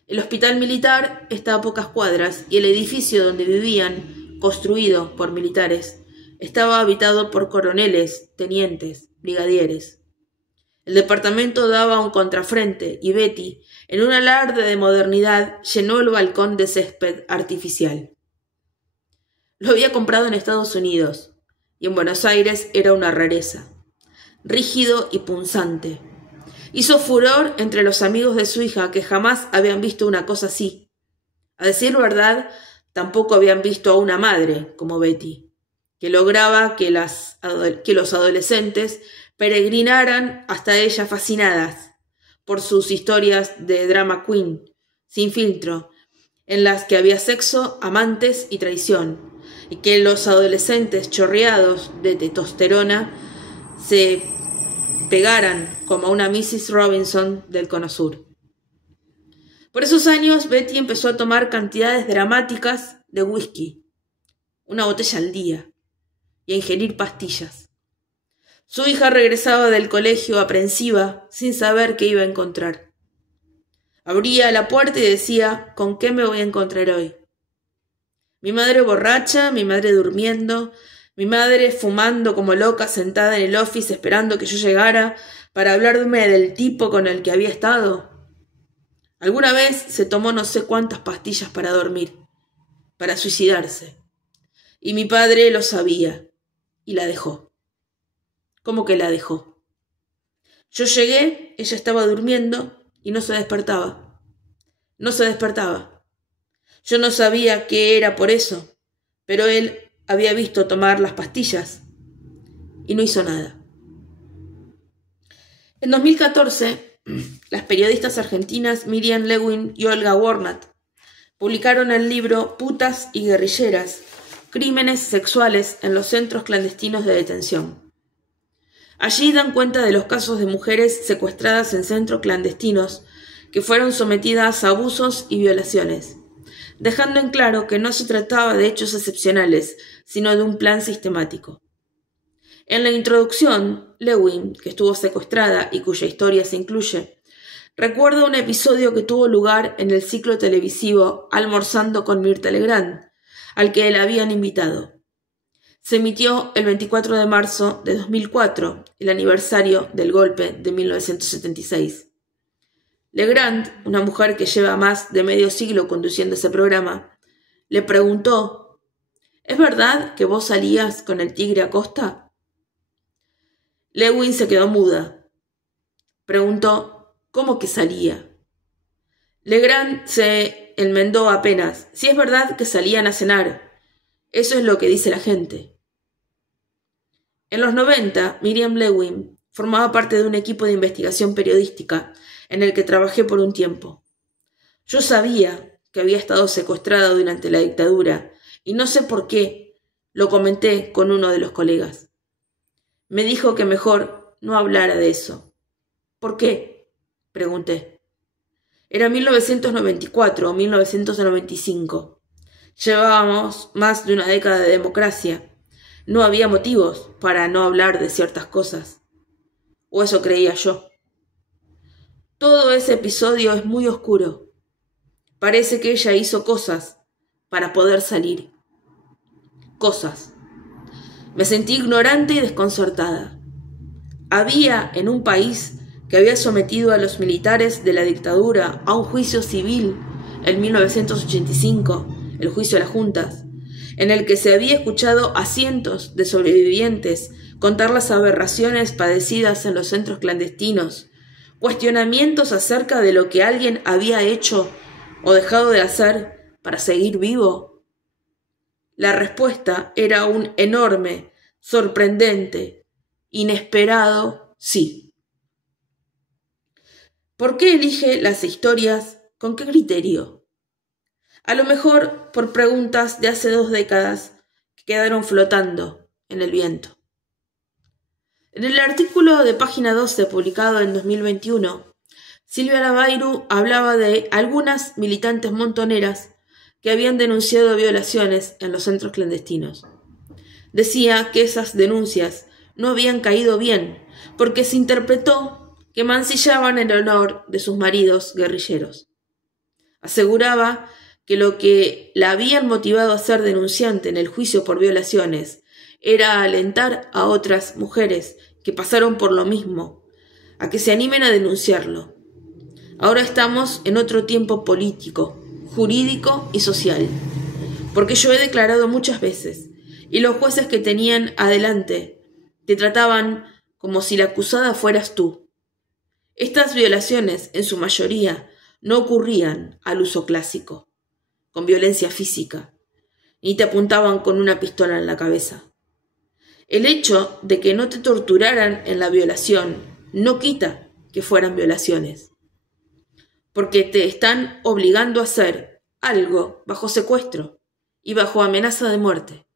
El hospital militar está a pocas cuadras y el edificio donde vivían, construido por militares, estaba habitado por coroneles, tenientes, brigadieres. El departamento daba un contrafrente y Betty, en un alarde de modernidad, llenó el balcón de césped artificial. Lo había comprado en Estados Unidos y en Buenos Aires era una rareza, rígido y punzante. Hizo furor entre los amigos de su hija que jamás habían visto una cosa así. A decir verdad, tampoco habían visto a una madre como Betty, que lograba que los adolescentes peregrinaran hasta ella fascinadas por sus historias de drama queen, sin filtro, en las que había sexo, amantes y traición, y que los adolescentes chorreados de testosterona se pegaran como una Mrs. Robinson del Cono Sur. Por esos años, Betty empezó a tomar cantidades dramáticas de whisky, una botella al día, y a ingerir pastillas. Su hija regresaba del colegio aprensiva, sin saber qué iba a encontrar. Abría la puerta y decía, ¿con qué me voy a encontrar hoy? Mi madre borracha, mi madre durmiendo, mi madre fumando como loca sentada en el office esperando que yo llegara para hablarme del tipo con el que había estado. Alguna vez se tomó no sé cuántas pastillas para dormir, para suicidarse. Y mi padre lo sabía y la dejó. ¿Cómo que la dejó? Yo llegué, ella estaba durmiendo y no se despertaba. No se despertaba. Yo no sabía qué era por eso, pero él había visto tomar las pastillas y no hizo nada. En 2014, las periodistas argentinas Miriam Lewin y Olga Warnat publicaron el libro Putas y guerrilleras, crímenes sexuales en los centros clandestinos de detención. Allí dan cuenta de los casos de mujeres secuestradas en centros clandestinos que fueron sometidas a abusos y violaciones, dejando en claro que no se trataba de hechos excepcionales, sino de un plan sistemático. En la introducción, Lewin, que estuvo secuestrada y cuya historia se incluye, recuerda un episodio que tuvo lugar en el ciclo televisivo Almorzando con Mirta Legrand, al que la habían invitado. Se emitió el 24 de marzo de 2004, el aniversario del golpe de 1976. Legrand, una mujer que lleva más de medio siglo conduciendo ese programa, le preguntó, ¿es verdad que vos salías con el Tigre Acosta? Lewin se quedó muda. Preguntó, ¿cómo que salía? Legrand se enmendó apenas, si es verdad que salían a cenar. Eso es lo que dice la gente. En los 90, Miriam Lewin formaba parte de un equipo de investigación periodística en el que trabajé por un tiempo. Yo sabía que había estado secuestrada durante la dictadura y no sé por qué lo comenté con uno de los colegas. Me dijo que mejor no hablara de eso. ¿Por qué?, pregunté. Era 1994 o 1995. Llevábamos más de una década de democracia. No había motivos para no hablar de ciertas cosas. o eso creía yo. Todo ese episodio es muy oscuro. Parece que ella hizo cosas para poder salir. Cosas. Me sentí ignorante y desconcertada. Había en un país que había sometido a los militares de la dictadura a un juicio civil en 1985, el juicio a las juntas, en el que se había escuchado a cientos de sobrevivientes contar las aberraciones padecidas en los centros clandestinos, cuestionamientos acerca de lo que alguien había hecho o dejado de hacer para seguir vivo. La respuesta era un enorme, sorprendente, inesperado sí. ¿Por qué elige las historias? ¿Con qué criterio? A lo mejor por preguntas de hace 2 décadas que quedaron flotando en el viento. En el artículo de página 12 publicado en 2021, Silvia Lavairu hablaba de algunas militantes montoneras que habían denunciado violaciones en los centros clandestinos. Decía que esas denuncias no habían caído bien porque se interpretó que mancillaban el honor de sus maridos guerrilleros. Aseguraba que lo que la habían motivado a ser denunciante en el juicio por violaciones era alentar a otras mujeres que pasaron por lo mismo, a que se animen a denunciarlo. Ahora estamos en otro tiempo político, jurídico y social, porque yo he declarado muchas veces, y los jueces que tenían adelante te trataban como si la acusada fueras tú. Estas violaciones, en su mayoría, no ocurrían al uso clásico, con violencia física, ni te apuntaban con una pistola en la cabeza. El hecho de que no te torturaran en la violación no quita que fueran violaciones, porque te están obligando a hacer algo bajo secuestro y bajo amenaza de muerte.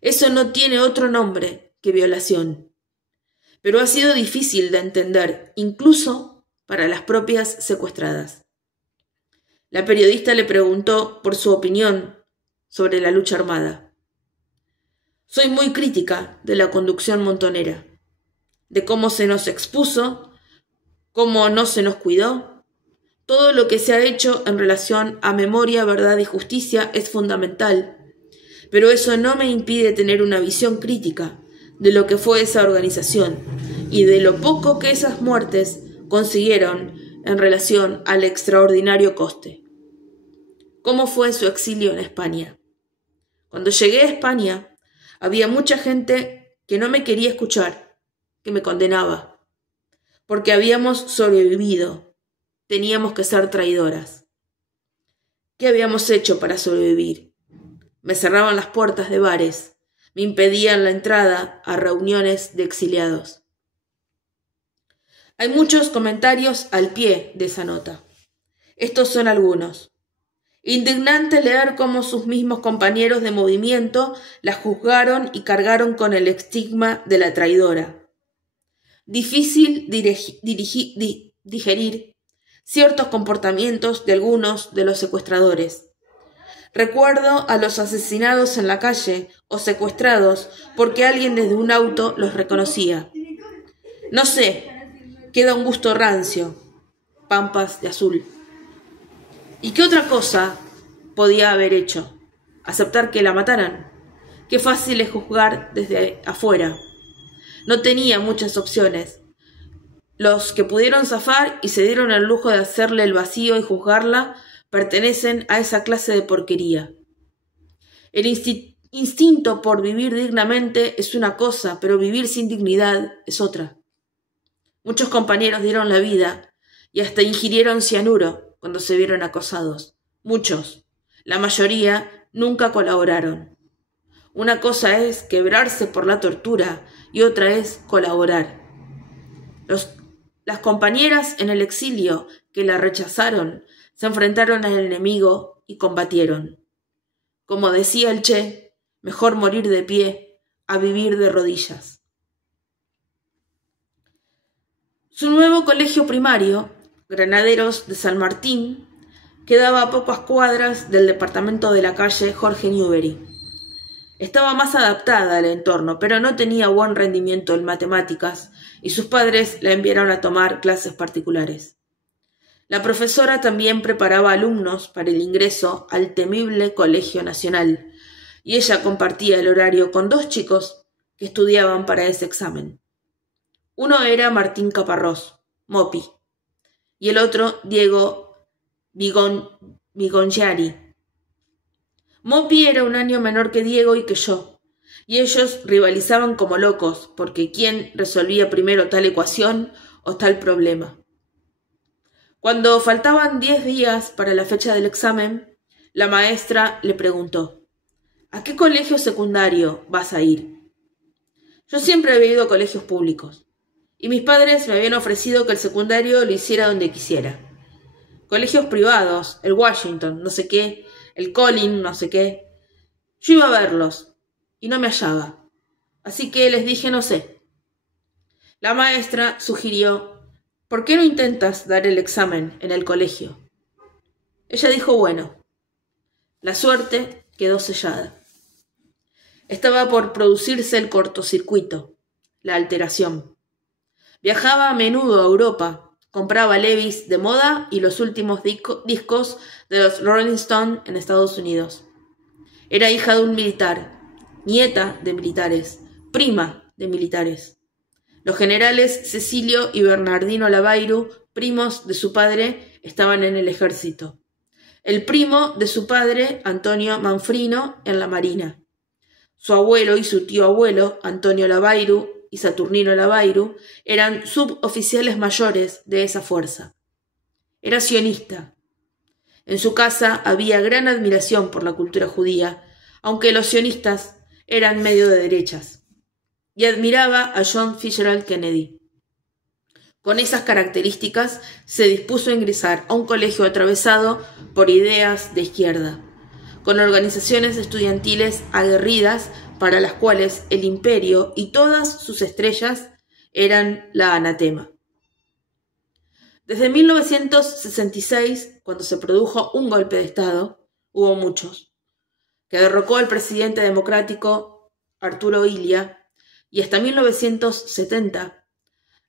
Eso no tiene otro nombre que violación, pero ha sido difícil de entender, incluso para las propias secuestradas. La periodista le preguntó por su opinión sobre la lucha armada. Soy muy crítica de la conducción montonera, de cómo se nos expuso, cómo no se nos cuidó. Todo lo que se ha hecho en relación a memoria, verdad y justicia es fundamental, pero eso no me impide tener una visión crítica de lo que fue esa organización y de lo poco que esas muertes consiguieron en relación al extraordinario coste. ¿Cómo fue su exilio en España? Cuando llegué a España, había mucha gente que no me quería escuchar, que me condenaba, porque habíamos sobrevivido, teníamos que ser traidoras. ¿Qué habíamos hecho para sobrevivir? Me cerraban las puertas de bares, me impedían la entrada a reuniones de exiliados. Hay muchos comentarios al pie de esa nota. Estos son algunos. Indignante leer cómo sus mismos compañeros de movimiento la juzgaron y cargaron con el estigma de la traidora. Difícil digerir ciertos comportamientos de algunos de los secuestradores. Recuerdo a los asesinados en la calle o secuestrados porque alguien desde un auto los reconocía. No sé, queda un gusto rancio, pampas de azul. ¿Y qué otra cosa podía haber hecho? ¿Aceptar que la mataran? Qué fácil es juzgar desde afuera. No tenía muchas opciones. Los que pudieron zafar y se dieron el lujo de hacerle el vacío y juzgarla pertenecen a esa clase de porquería. El instinto por vivir dignamente es una cosa, pero vivir sin dignidad es otra. Muchos compañeros dieron la vida y hasta ingirieron cianuro cuando se vieron acosados. Muchos, la mayoría, nunca colaboraron. Una cosa es quebrarse por la tortura y otra es colaborar. Las compañeras en el exilio que la rechazaron se enfrentaron al enemigo y combatieron. Como decía el Che, mejor morir de pie a vivir de rodillas. Su nuevo colegio primario, Granaderos de San Martín, quedaba a pocas cuadras del departamento de la calle Jorge Newbery. Estaba más adaptada al entorno, pero no tenía buen rendimiento en matemáticas y sus padres la enviaron a tomar clases particulares. La profesora también preparaba alumnos para el ingreso al temible Colegio Nacional, y ella compartía el horario con 2 chicos que estudiaban para ese examen. Uno era Martín Caparrós, Mopi, y el otro Diego Vigongiari. Mopi era un año menor que Diego y que yo, y ellos rivalizaban como locos porque quién resolvía primero tal ecuación o tal problema. Cuando faltaban 10 días para la fecha del examen, la maestra le preguntó: ¿a qué colegio secundario vas a ir? Yo siempre había ido a colegios públicos, y mis padres me habían ofrecido que el secundario lo hiciera donde quisiera. Colegios privados, el Washington, no sé qué, el Collin, no sé qué. Yo iba a verlos, y no me hallaba, así que les dije no sé. La maestra sugirió: ¿por qué no intentas dar el examen en el colegio? Ella dijo bueno. La suerte quedó sellada. Estaba por producirse el cortocircuito, la alteración. Viajaba a menudo a Europa, compraba Levi's de moda y los últimos discos de los Rolling Stones en Estados Unidos. Era hija de un militar, nieta de militares, prima de militares. Los generales Cecilio y Bernardino Lavairu, primos de su padre, estaban en el ejército. El primo de su padre, Antonio Manfrino, en la marina. Su abuelo y su tío abuelo, Antonio Lavairu y Saturnino Lavairu, eran suboficiales mayores de esa fuerza. Era sionista. En su casa había gran admiración por la cultura judía, aunque los sionistas eran medio de derechas, y admiraba a John Fitzgerald Kennedy. Con esas características se dispuso a ingresar a un colegio atravesado por ideas de izquierda, con organizaciones estudiantiles aguerridas para las cuales el imperio y todas sus estrellas eran la anatema. Desde 1966, cuando se produjo un golpe de Estado, hubo muchos, que derrocó al presidente democrático Arturo Illia, y hasta 1970,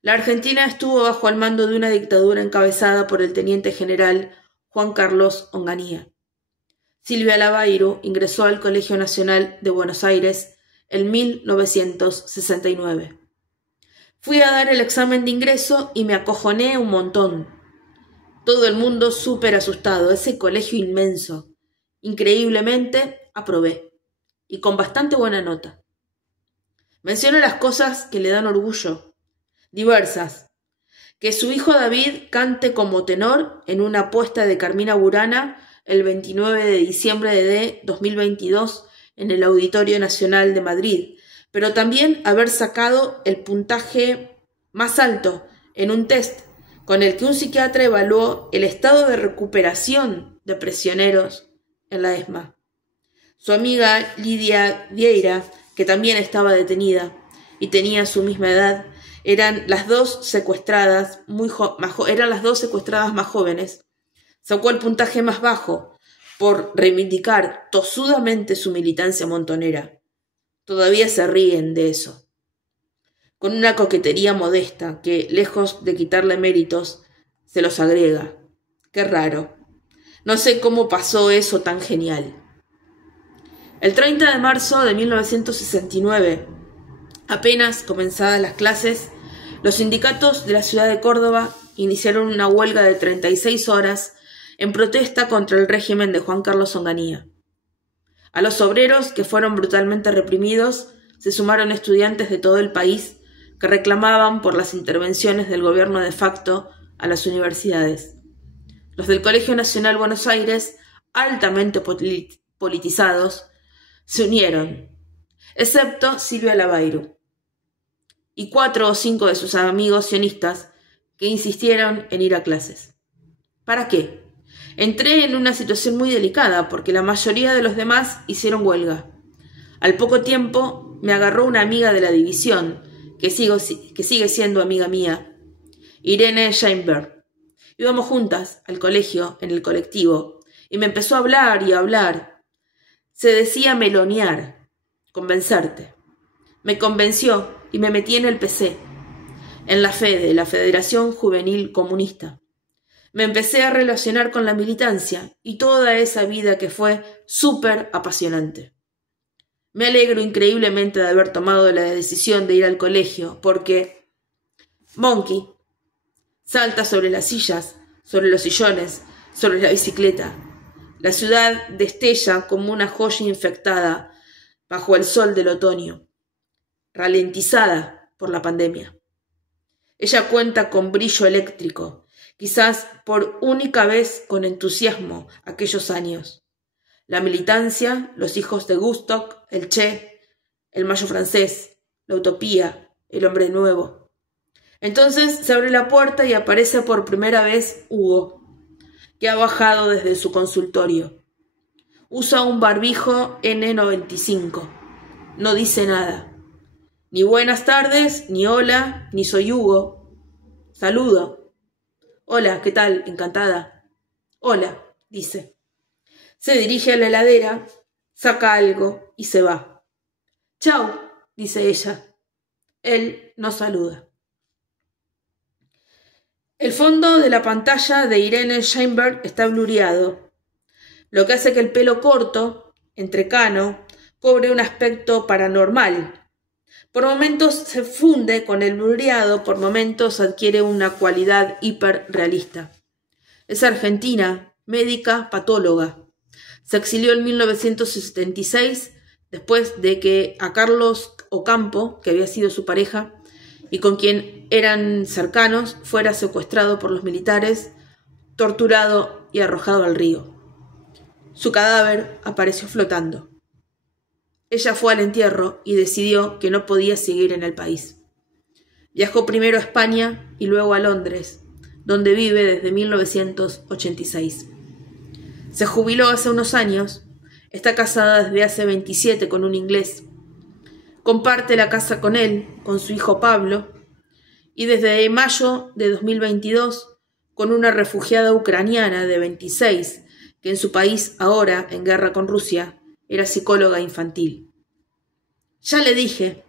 la Argentina estuvo bajo el mando de una dictadura encabezada por el teniente general Juan Carlos Onganía. Silvia Lavairu ingresó al Colegio Nacional de Buenos Aires en 1969. Fui a dar el examen de ingreso y me acojoné un montón. Todo el mundo súper asustado, ese colegio inmenso. Increíblemente, aprobé, y con bastante buena nota. Menciono las cosas que le dan orgullo, diversas. Que su hijo David cante como tenor en una apuesta de Carmina Burana el 29 de diciembre de 2022 en el Auditorio Nacional de Madrid, pero también haber sacado el puntaje más alto en un test con el que un psiquiatra evaluó el estado de recuperación de prisioneros en la ESMA. Su amiga Lidia Vieira, que también estaba detenida y tenía su misma edad, eran las dos secuestradas más jóvenes. Sacó el puntaje más bajo por reivindicar tosudamente su militancia montonera. Todavía se ríen de eso, con una coquetería modesta que, lejos de quitarle méritos, se los agrega. Qué raro. No sé cómo pasó eso tan genial. El 30 de marzo de 1969, apenas comenzadas las clases, los sindicatos de la ciudad de Córdoba iniciaron una huelga de 36 horas en protesta contra el régimen de Juan Carlos Onganía. A los obreros, que fueron brutalmente reprimidos, se sumaron estudiantes de todo el país que reclamaban por las intervenciones del gobierno de facto a las universidades. Los del Colegio Nacional Buenos Aires, altamente politizados, se unieron, excepto Silvia Lavairu y 4 o 5 de sus amigos sionistas que insistieron en ir a clases. ¿Para qué? Entré en una situación muy delicada porque la mayoría de los demás hicieron huelga. Al poco tiempo me agarró una amiga de la división, que sigue siendo amiga mía, Irene Scheinberg. Íbamos juntas al colegio en el colectivo y me empezó a hablar y a hablar. Se decía melonear, convencerte. Me convenció y me metí en el PC. en la FEDE, la Federación Juvenil Comunista. Me empecé a relacionar con la militancia y toda esa vida que fue súper apasionante. Me alegro increíblemente de haber tomado la decisión de ir al colegio porque Monkey salta sobre las sillas, sobre los sillones, sobre la bicicleta. La ciudad destella como una joya infectada bajo el sol del otoño, ralentizada por la pandemia. Ella cuenta con brillo eléctrico, quizás por única vez con entusiasmo aquellos años. La militancia, los hijos de Gustock, el Che, el Mayo francés, la utopía, el hombre nuevo. Entonces se abre la puerta y aparece por primera vez Hugo, que ha bajado desde su consultorio. Usa un barbijo N95. No dice nada. Ni buenas tardes, ni hola, ni soy Hugo. Saludo. Hola, ¿qué tal? Encantada. Hola, dice. Se dirige a la heladera, saca algo y se va. Chau, dice ella. Él no saluda. El fondo de la pantalla de Irene Sheinberg está blureado, lo que hace que el pelo corto, entrecano, cobre un aspecto paranormal. Por momentos se funde con el blureado, por momentos adquiere una cualidad hiperrealista. Es argentina, médica, patóloga. Se exilió en 1976 después de que a Carlos Ocampo, que había sido su pareja y con quien eran cercanos, fuera secuestrado por los militares, torturado y arrojado al río. Su cadáver apareció flotando. Ella fue al entierro y decidió que no podía seguir en el país. Viajó primero a España y luego a Londres, donde vive desde 1986. Se jubiló hace unos años, está casada desde hace 27 con un inglés. Comparte la casa con él, con su hijo Pablo, y desde mayo de 2022 con una refugiada ucraniana de 26, que en su país, ahora en guerra con Rusia, era psicóloga infantil. Ya le dije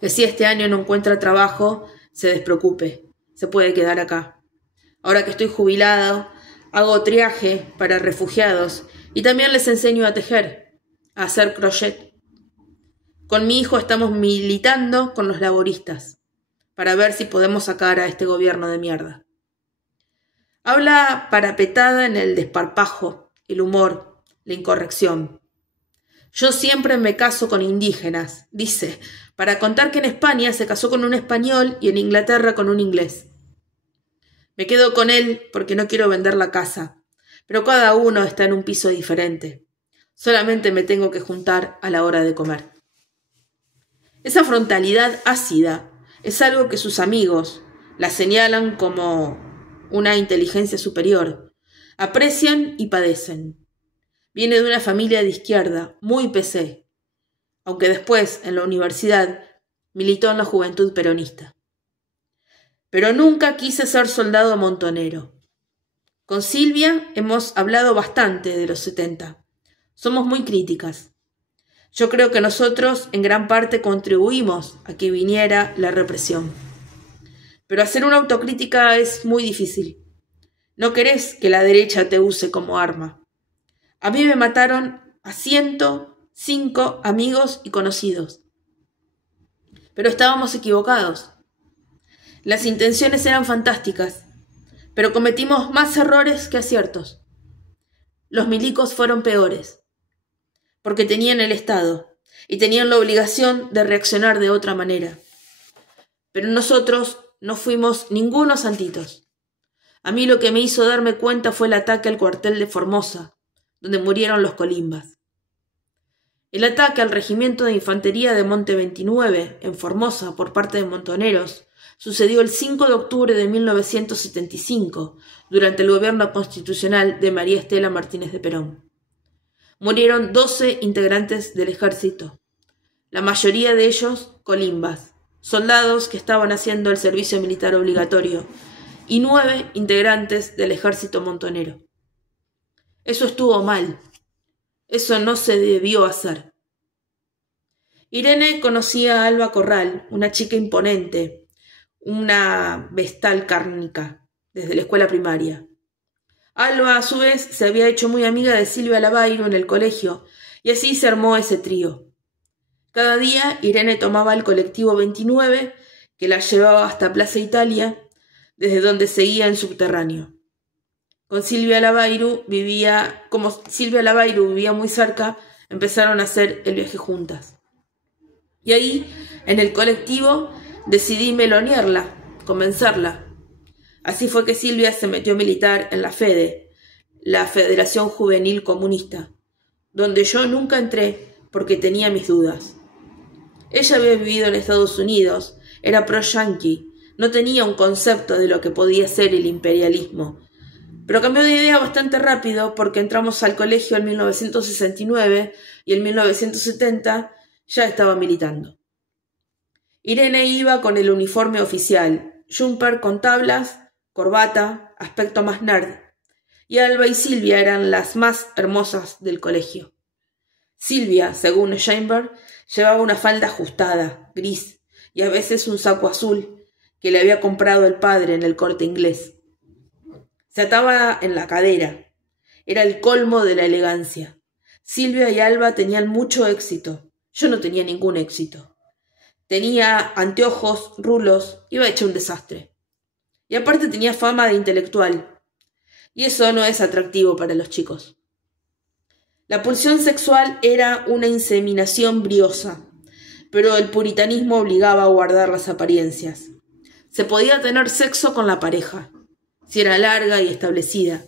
que si este año no encuentra trabajo, se despreocupe, se puede quedar acá. Ahora que estoy jubilado, hago triaje para refugiados y también les enseño a tejer, a hacer crochet. Con mi hijo estamos militando con los laboristas para ver si podemos sacar a este gobierno de mierda. Habla parapetada en el desparpajo, el humor, la incorrección. Yo siempre me caso con indígenas, dice, para contar que en España se casó con un español y en Inglaterra con un inglés. Me quedo con él porque no quiero vender la casa, pero cada uno está en un piso diferente. Solamente me tengo que juntar a la hora de comer. Esa frontalidad ácida es algo que sus amigos la señalan como una inteligencia superior, aprecian y padecen. Viene de una familia de izquierda, muy PC, aunque después, en la universidad, militó en la Juventud Peronista. Pero nunca quise ser soldado montonero. Con Silvia hemos hablado bastante de los 70. Somos muy críticas. Yo creo que nosotros en gran parte contribuimos a que viniera la represión. Pero hacer una autocrítica es muy difícil. No querés que la derecha te use como arma. A mí me mataron a 105 amigos y conocidos. Pero estábamos equivocados. Las intenciones eran fantásticas, pero cometimos más errores que aciertos. Los milicos fueron peores, porque tenían el Estado y tenían la obligación de reaccionar de otra manera. Pero nosotros no fuimos ningunos santitos. A mí lo que me hizo darme cuenta fue el ataque al cuartel de Formosa, donde murieron los colimbas. El ataque al regimiento de infantería de Monte 29, en Formosa, por parte de montoneros, sucedió el 5 de octubre de 1975, durante el gobierno constitucional de María Estela Martínez de Perón. Murieron 12 integrantes del ejército, la mayoría de ellos colimbas, soldados que estaban haciendo el servicio militar obligatorio, y 9 integrantes del ejército montonero. Eso estuvo mal. Eso no se debió hacer. Irene conocía a Alba Corral, una chica imponente, una vestal cárnica desde la escuela primaria. Alba, a su vez, se había hecho muy amiga de Silvia Lavairo en el colegio, y así se armó ese trío. Cada día Irene tomaba el colectivo 29, que la llevaba hasta Plaza Italia, desde donde seguía en subterráneo. Como Silvia Lavairo vivía muy cerca, empezaron a hacer el viaje juntas. Y ahí, en el colectivo, decidí melonearla, convencerla. Así fue que Silvia se metió a militar en la FEDE, la Federación Juvenil Comunista, donde yo nunca entré porque tenía mis dudas. Ella había vivido en Estados Unidos, era pro-yanqui, no tenía un concepto de lo que podía ser el imperialismo, pero cambió de idea bastante rápido porque entramos al colegio en 1969 y en 1970 ya estaba militando. Irene iba con el uniforme oficial, jumper con tablas, corbata, aspecto más nerd, y Alba y Silvia eran las más hermosas del colegio. Silvia, según Scheinberg, llevaba una falda ajustada, gris, y a veces un saco azul que le había comprado el padre en el Corte Inglés. Se ataba en la cadera. Era el colmo de la elegancia. Silvia y Alba tenían mucho éxito. Yo no tenía ningún éxito. Tenía anteojos, rulos, iba hecho un desastre. Y aparte tenía fama de intelectual. Y eso no es atractivo para los chicos. La pulsión sexual era una inseminación briosa, pero el puritanismo obligaba a guardar las apariencias. Se podía tener sexo con la pareja, si era larga y establecida,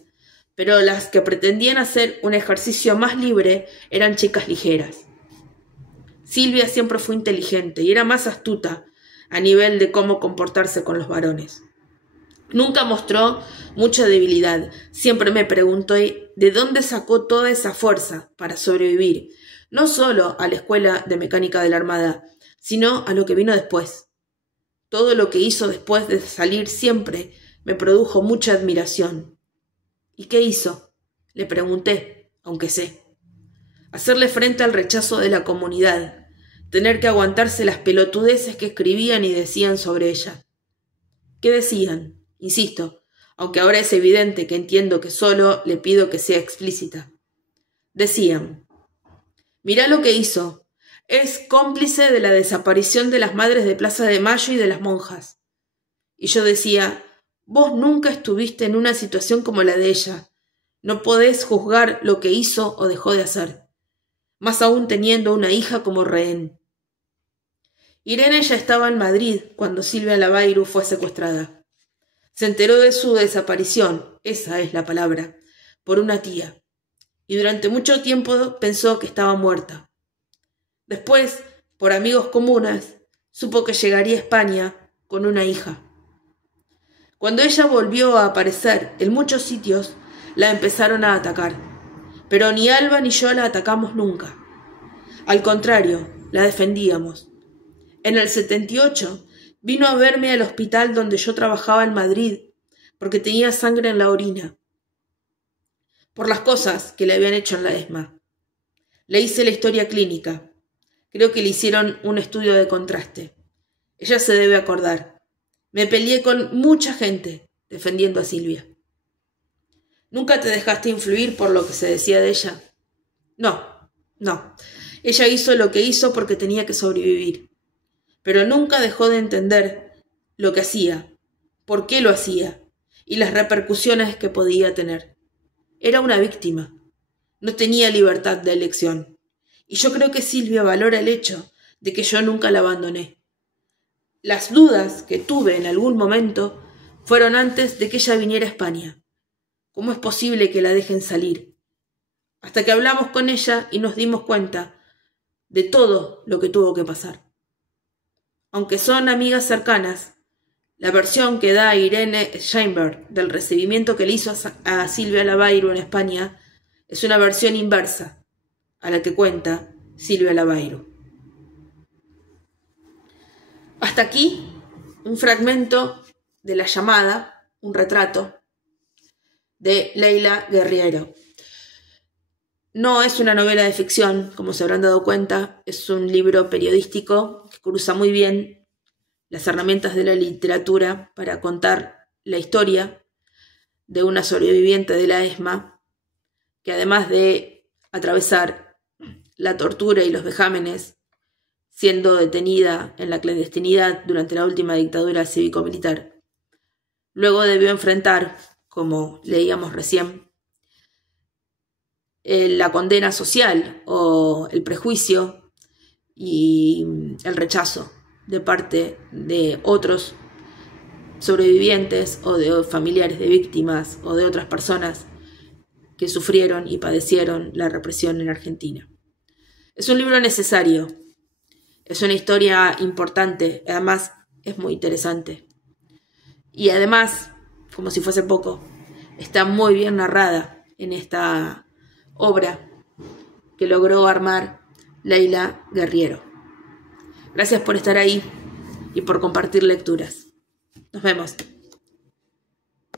pero las que pretendían hacer un ejercicio más libre eran chicas ligeras. Silvia siempre fue inteligente y era más astuta a nivel de cómo comportarse con los varones. Nunca mostró mucha debilidad. Siempre me preguntó de dónde sacó toda esa fuerza para sobrevivir, no solo a la escuela de mecánica de la Armada, sino a lo que vino después. Todo lo que hizo después de salir siempre me produjo mucha admiración. ¿Y qué hizo? Le pregunté, aunque sé. Hacerle frente al rechazo de la comunidad, tener que aguantarse las pelotudeces que escribían y decían sobre ella. ¿Qué decían? Insisto, aunque ahora es evidente que entiendo que solo le pido que sea explícita. Decían, mirá lo que hizo, es cómplice de la desaparición de las madres de Plaza de Mayo y de las monjas. Y yo decía, vos nunca estuviste en una situación como la de ella, no podés juzgar lo que hizo o dejó de hacer, más aún teniendo una hija como rehén. Irene ya estaba en Madrid cuando Silvia Lavairo fue secuestrada. Se enteró de su desaparición, esa es la palabra, por una tía, y durante mucho tiempo pensó que estaba muerta. Después, por amigos comunes, supo que llegaría a España con una hija. Cuando ella volvió a aparecer en muchos sitios, la empezaron a atacar, pero ni Alba ni yo la atacamos nunca. Al contrario, la defendíamos. En el 78 vino a verme al hospital donde yo trabajaba en Madrid, porque tenía sangre en la orina, por las cosas que le habían hecho en la ESMA. Le hice la historia clínica. Creo que le hicieron un estudio de contraste. Ella se debe acordar. Me peleé con mucha gente defendiendo a Silvia. ¿Nunca te dejaste influir por lo que se decía de ella? No. Ella hizo lo que hizo porque tenía que sobrevivir. Pero nunca dejó de entender lo que hacía, por qué lo hacía y las repercusiones que podía tener. Era una víctima. No tenía libertad de elección. Y yo creo que Silvia valora el hecho de que yo nunca la abandoné. Las dudas que tuve en algún momento fueron antes de que ella viniera a España. ¿Cómo es posible que la dejen salir? Hasta que hablamos con ella y nos dimos cuenta de todo lo que tuvo que pasar. Aunque son amigas cercanas, la versión que da Irene Scheinberg del recibimiento que le hizo a Silvia Lavairo en España es una versión inversa a la que cuenta Silvia Lavairo. Hasta aquí un fragmento de La llamada, un retrato de Leila Guerriero. No es una novela de ficción, como se habrán dado cuenta, es un libro periodístico que cruza muy bien las herramientas de la literatura para contar la historia de una sobreviviente de la ESMA que, además de atravesar la tortura y los vejámenes, siendo detenida en la clandestinidad durante la última dictadura cívico-militar, luego debió enfrentar, como leíamos recién, la condena social o el prejuicio y el rechazo de parte de otros sobrevivientes o de familiares de víctimas o de otras personas que sufrieron y padecieron la represión en Argentina. Es un libro necesario, es una historia importante, además es muy interesante. Y además, como si fuese poco, está muy bien narrada en esta obra que logró armar Leila Guerriero. Gracias por estar ahí y por compartir lecturas. Nos vemos.